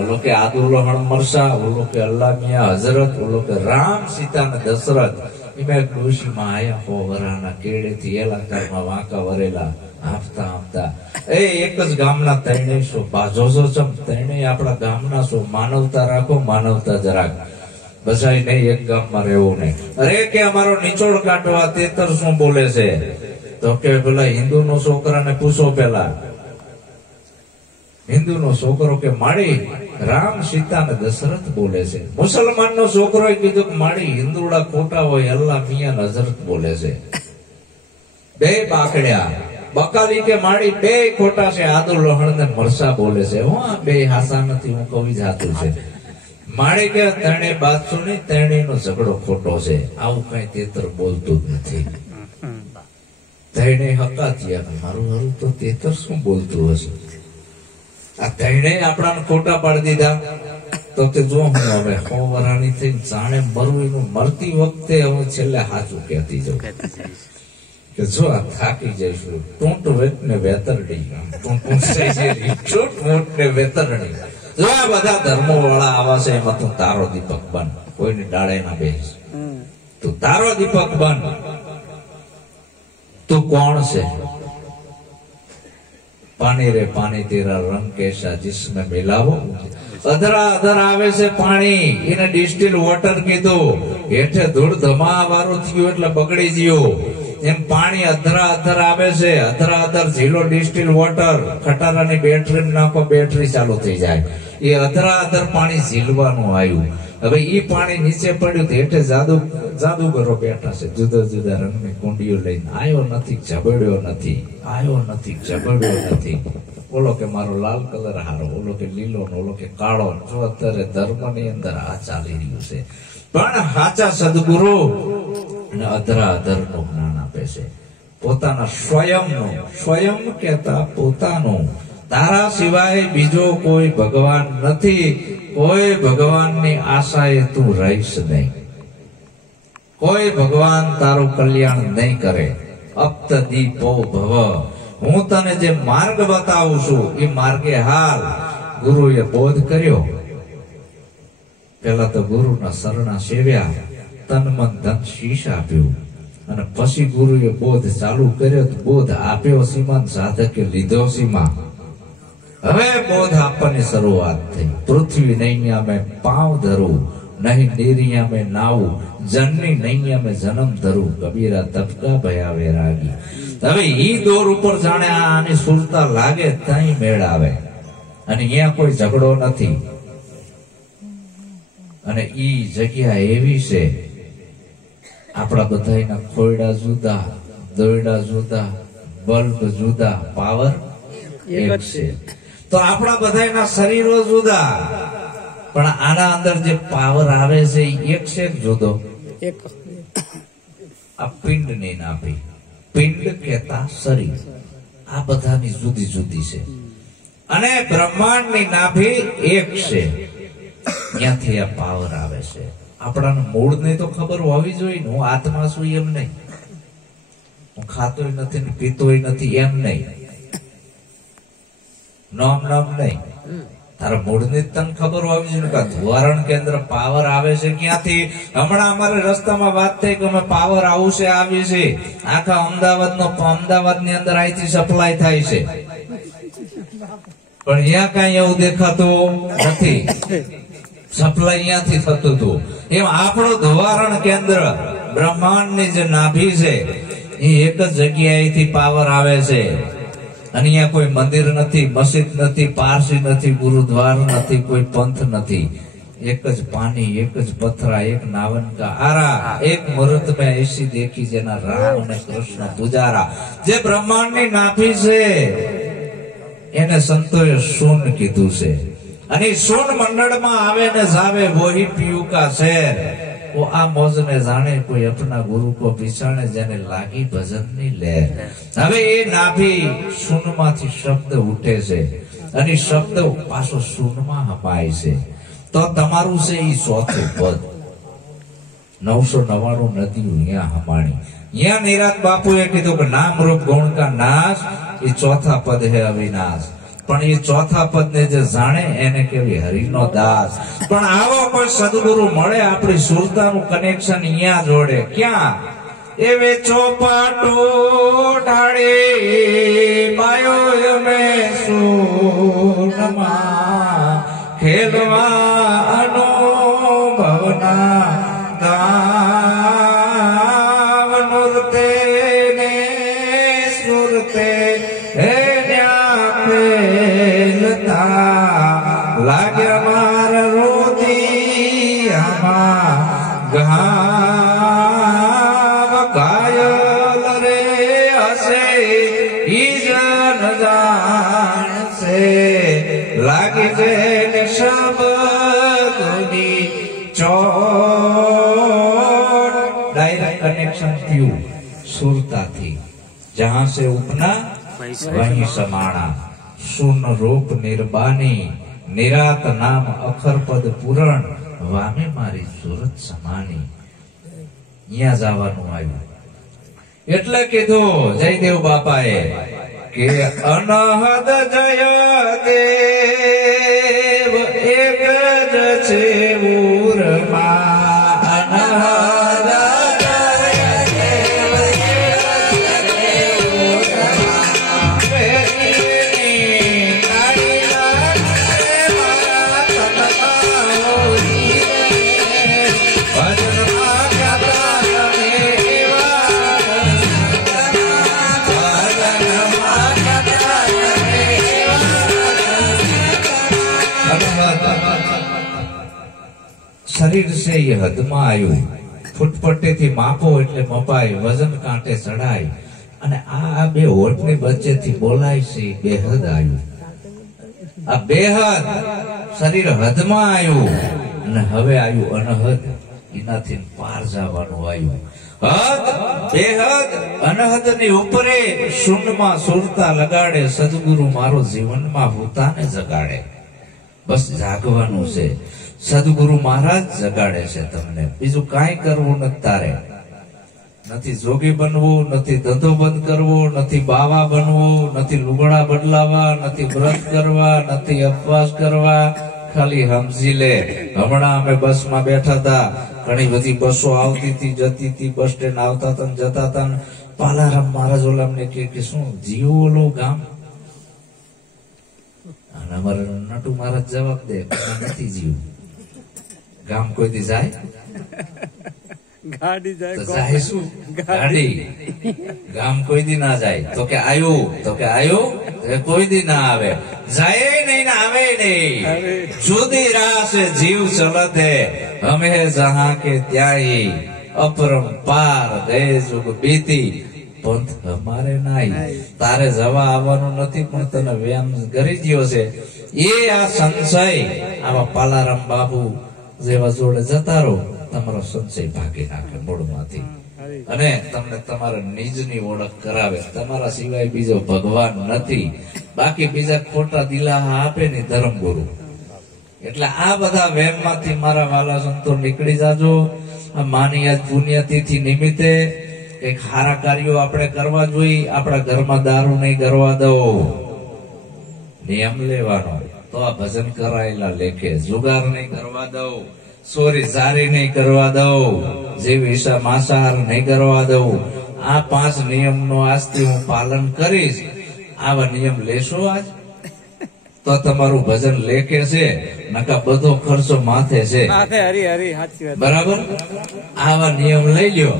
ઓલો કે આદુ લહણ મરસા, ઓલો કે અલ્લાહ મિયા હજરત, ઓલો કે રામ, સીતા ને દશરથ. એમાં એક ડોશીમાં આયા હો વરાના કેળે થી એલાકારમાં વાંકા વરેલા આપતા આપતા એક જ ગામના ત્રણેય બાજો છો ત્રણેય આપણા ગામના છો. માનવતા રાખો, માનવતા જરાક બસાય નહીં, એક ગામમાં રહેવું નહીં. અરે કે અમારો નિચોડ કાઢવા તેતર શું બોલે છે? તો કે પેલા હિન્દુ નો છોકરાને પૂછો. પેલા હિન્દુ નો છોકરો કે માડી રામ સીતા ને દશરથ બોલે છે. મુસલમાન નો છોકરો કીધું કે માડી હિન્દુડા ખોટા હોય, અલ્લાહ મિયા હઝરત બોલે છે. બે બાકડ્યા. બકાલી કે માડી બે ખોટા છે, આદુ લહણ ને મરસા બોલે છે. હું બે હાસા નથી, હું કવિ જાતું છે. માડી કે ત્રણે બાદશો નહીં, ત્રણેય નો ઝઘડો ખોટો છે. આવું કઈ તેતર બોલતું જ નથી. ત્રણેય હકાત્યા મારું હારું તો તેતર શું બોલતું હશે? આ ત્રણેય આપણાને ખોટા પાડી દીધા. તો તે જો હું હવે 100 વર્ષની થઈ જાણે મરું એનું મરતી વખતે હું છેલ્લે હાચું કહેતી જાઉં કે જો આ થાકી જઈશું. ટૂંટ વેટ ને વેતરડી, ટૂંટ ને વેતરડી. જો આ બધા ધર્મો વાળા આવા છે, એમાં તું તારો દીપક બન. કોઈની ડાળે ના બેસ, તું તારો દીપક બન. તું કોણ છે? પાણી રે પાણી તેરા રંગ કેસા जिसमें मिलाવો. અધરા અધર આવે છે પાણી, એને ડિસ્ટિલ વોટર કીધું. હેઠે ધૂળ ધમા વાળું થયું એટલે બગડી ગયો. એમ પાણી અધરા અધર આવે છે. અધરા અધર ઝીલો ડિસ્ટિલ વોટર. ખટારાની બેટરી નાખો, બેટરી ચાલુ થઈ જાય. એ અધરા અધર પાણી ઝીલવાનું આવ્યું. હવે એ પાણી નીચે પડ્યું તો હેઠે જાદુગરો બેઠા છે, જુદા જુદા રંગની કુંડીઓ લઈને. આયો નથી, ઝબડ્યો નથી, આયો નથી, ઝબડ્યો નથી. ઓલો કે મારો લાલ કલર હારો, ઓલો કે લીલો, ઓલો કે કાળો. જો અત્યારે ધર્મની અંદર આ ચાલી રહ્યું છે. પણ સાચા સદગુરુ અધરા અધર નું જ્ઞાન આપે છે. પોતાના સ્વયં કહેતા પોતાનું. તારા સિવાય બીજો કોઈ ભગવાન નથી. કોઈ ભગવાનની આશાએ તું રહીશ નહીં. કોઈ ભગવાન તારું કલ્યાણ નહીં કરે. અપ્ત દીપો ભવ. હું તને જે માર્ગ બતાવું છું એ માર્ગે હાલ. ગુરુએ બોધ કર્યો. પેલા તો ગુરુના શરણા સેવ્યા, તન મન ધન શીશ આપ્યું. અને પછી ગુરુએ બોધ ચાલુ કર્યો. બોધ આપ્યો સીમાન, સાધકે લીધો સીમા. હવે બોધ આપવાની શરૂઆત થઈ. પૃથ્વી નૈયા મેં પાંવ ધરું, નહીં નીરિયા મેં નાવું, જનની નૈયા મેં જન્મ ધરું, કબીરા તબકા ભયા વૈરાગી. હવે ઈ દોર ઉપર જાણે આની સુરતા લાગે ત્યાં મેળ આવે. અને અહીંયા કોઈ ઝઘડો નથી. અને ઈ જગ્યા એવી છે, આપણા બધાના ખોયડા જુદા, દોયડા જુદા, બલ્બ જુદા, પાવર એક છે. તો આપણા બધાના શરીરો જુદા, પણ આના અંદર જે પાવર આવે છે એક છે જુદો. આ પિંડ ની નાભી, પિંડ કહેતા શરીર, આ બધાની જુદી જુદી છે. અને બ્રહ્માંડ ની નાભી એક છે, ત્યાંથી આ પાવર આવે છે. આપણાને મૂળ ને તો ખબર હોવી જોઈએ ને, હું આત્મા છું એમ નહીં, હું ખાતોય નથી ને પીતોય નથી એમ નહીં, નામ નહીં. તારા મૂળ ની તને ખબર હોવી જોઈએ કે ધોવારણ કેન્દ્ર પાવર આવે છે ક્યાંથી. હમણાં અમારે રસ્તામાં વાત થઈ કે અમે પાવર હાઉસ આવી છે, આખા અમદાવાદ ની અંદર અહીંથી સપ્લાય થાય છે, પણ અહીંયા કઈ એવું દેખાતું નથી. સપ્લાય અહીંયાથી થતું હતું. એમ આપણું ધોવારણ કેન્દ્ર બ્રહ્માંડ ની જે નાભી છે એ એક જ જગ્યાએથી પાવર આવે છે. અને અહીંયા કોઈ મંદિર નથી, મસ્જિદ નથી, પારસી નથી, ગુરુદ્વાર નથી, કોઈ પંથ નથી. એક જ પાણી, એક જ પથરા, એક નાવન કા આરા, એક મુહૂર્ત મેં એસી દેખી જેના રામ અને કૃષ્ણ પુજારા. જે બ્રહ્માંડ ની નાભી છે એને સંતોએ શૂન કીધું છે. અને શૂન મંડળમાં આવે ને જાવે વહી પીયુ કા શેર. वो आ मौज ने जाने कोई अपना गुरु को पिछाने जेने लागी भजन ની લહેર. હવે એ નાભી શૂન્યમાંથી શબ્દ ઉઠે છે અને શબ્દ પાછો શૂન્યમાં હપાય છે. તો તમારું છે એ ચોથું પદ. 999 નદીઓ અહીંયા હમાણી. અહીંયા નિરાત બાપુએ કીધું કે નામ રૂપ ગુણ કા નાશ, એ ચોથા પદ હે અવિનાશ. પણ એ ચોથા પદ ને જે જાણે એને કેવી હરિનો દાસ. પણ આવો કોઈ સદગુરુ મળે, આપણી સુરતાનું કનેક્શન અહીંયા જોડે. ક્યાં? એવે ચોપાટું ઢાળી પાયો અમે સોનમાં ખેલવા અનુભવના ગાવ નૃતે ને સુરતે હે ફેલતા લાગ્યા મારા રોદિયામાં ગાવ કાયલ રે હશે ઈજન જાણશે લાગી જેને શબ્દની ચોટ ડાયરેક્ટ કનેક્શન થયું સુરતાથી જહાં સે ઉપના वहीं समाणा सुन रूप निर्बानी निरात नाम अखर पद पूरण वामे मारी सूरत समानी અહીંયા જવાનું આવ્યું એટલે કીધું જયદેવ બાપાએ કે અનહદ જય દેવ એક જ છે ઉરમાં અનહદ शरीर से ये हद में आयु फुटपट्टे थी मापो એટલે મપાય વજન કાંટે ચડાય અને આ બે હોઠની વચ્ચેથી બોલાય છે બેહદ આયુ આ બેહદ શરીર હદમાં આયુ અને હવે આયુ અનહદ એનાથી પાર જવાનું આયુ હદ બેહદ અનહદ ની ઉપરે શૂન્યમાં સુરતા લગાડે સદગુરુ મારો જીવનમાં ભૂતાને જગાડે બસ જાગવાનું છે સદગુરુ મહારાજ જગાડે છે તમને બીજું કાંઈ કરવું નથી તારે નથી જોગી બનવું નથી ધંધો બંધ કરવો નથી બાવા બનવું નથી લુગડા બદલાવા નથી વ્રત કરવા નથી ઉપવાસ કરવા ખાલી સમજી લે હમણાં અમે બસમાં બેઠા હતા ઘણી બધી બસો આવતી હતી જતી હતી બસ સ્ટેન્ડ આવતા હતા જતા હતા પાલારામ મહારાજ ઓલા અમને કે શું જીવો ઓલું ગામ અને અમારે નટુ મહારાજ જવાબ દે નથી જીવ ગામ કોઈ દી જાય ગાડી જાય તો જાય શું ગાડી ગામ કોઈ દી ના જાય તો કે આયું કોઈ દી ના આવે જાય નહીં ને આવે નહીં જુદી રાહ સે જીવ ચલતે હમે જહાં કે ત્યાંય અપરંપાર ગયે જુગ બીતી પંથ અમારે નાય તારે જવા આવવાનું નથી પણ તને વ્યાયામ કરી ગયો છે એ આ સંશય આવા પાલારામ બાબુ જેવા જોડે જતા રહો તમારો સંશય ભાગી નાખે મૂળમાંથી અને તમને તમારા નિજની ઓળખ કરાવે તમારા સિવાય બીજો ભગવાન નથી બાકી બીજા ખોટા દિલાહા આપે ને ધર્મગુરુ એટલે આ બધા વેમમાંથી મારા વાલા સંતો નીકળી જાજો આ માની પુણ્યતિથિ નિમિત્તે કઈક સારા કાર્યો આપણે કરવા જોઈએ આપણા ઘરમાં દારૂ નહીં કરવા દો નિયમ લેવાનો તો આ ભજન કરાયેલા લેખે જુગાર નહીં કરવા દઉં ચોરી જારી નહીં કરવા દઉં જીવ હિસ્સા માંસાહાર નહીં કરવા દઉં આ 5 નિયમનો આજથી હું પાલન કરીશ આવા નિયમ લેશો આજ તો તમારું ભજન લેખે છે નકા બધો ખર્ચો માથે છે બરાબર આવા નિયમ લઈ લ્યો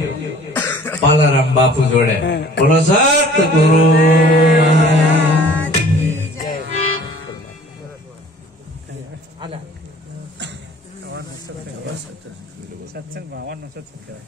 પાલારામ બાપુ જોડે બોલો સતગુરુ સત્સંગ ભાવનો સત્સંગ કહેવાય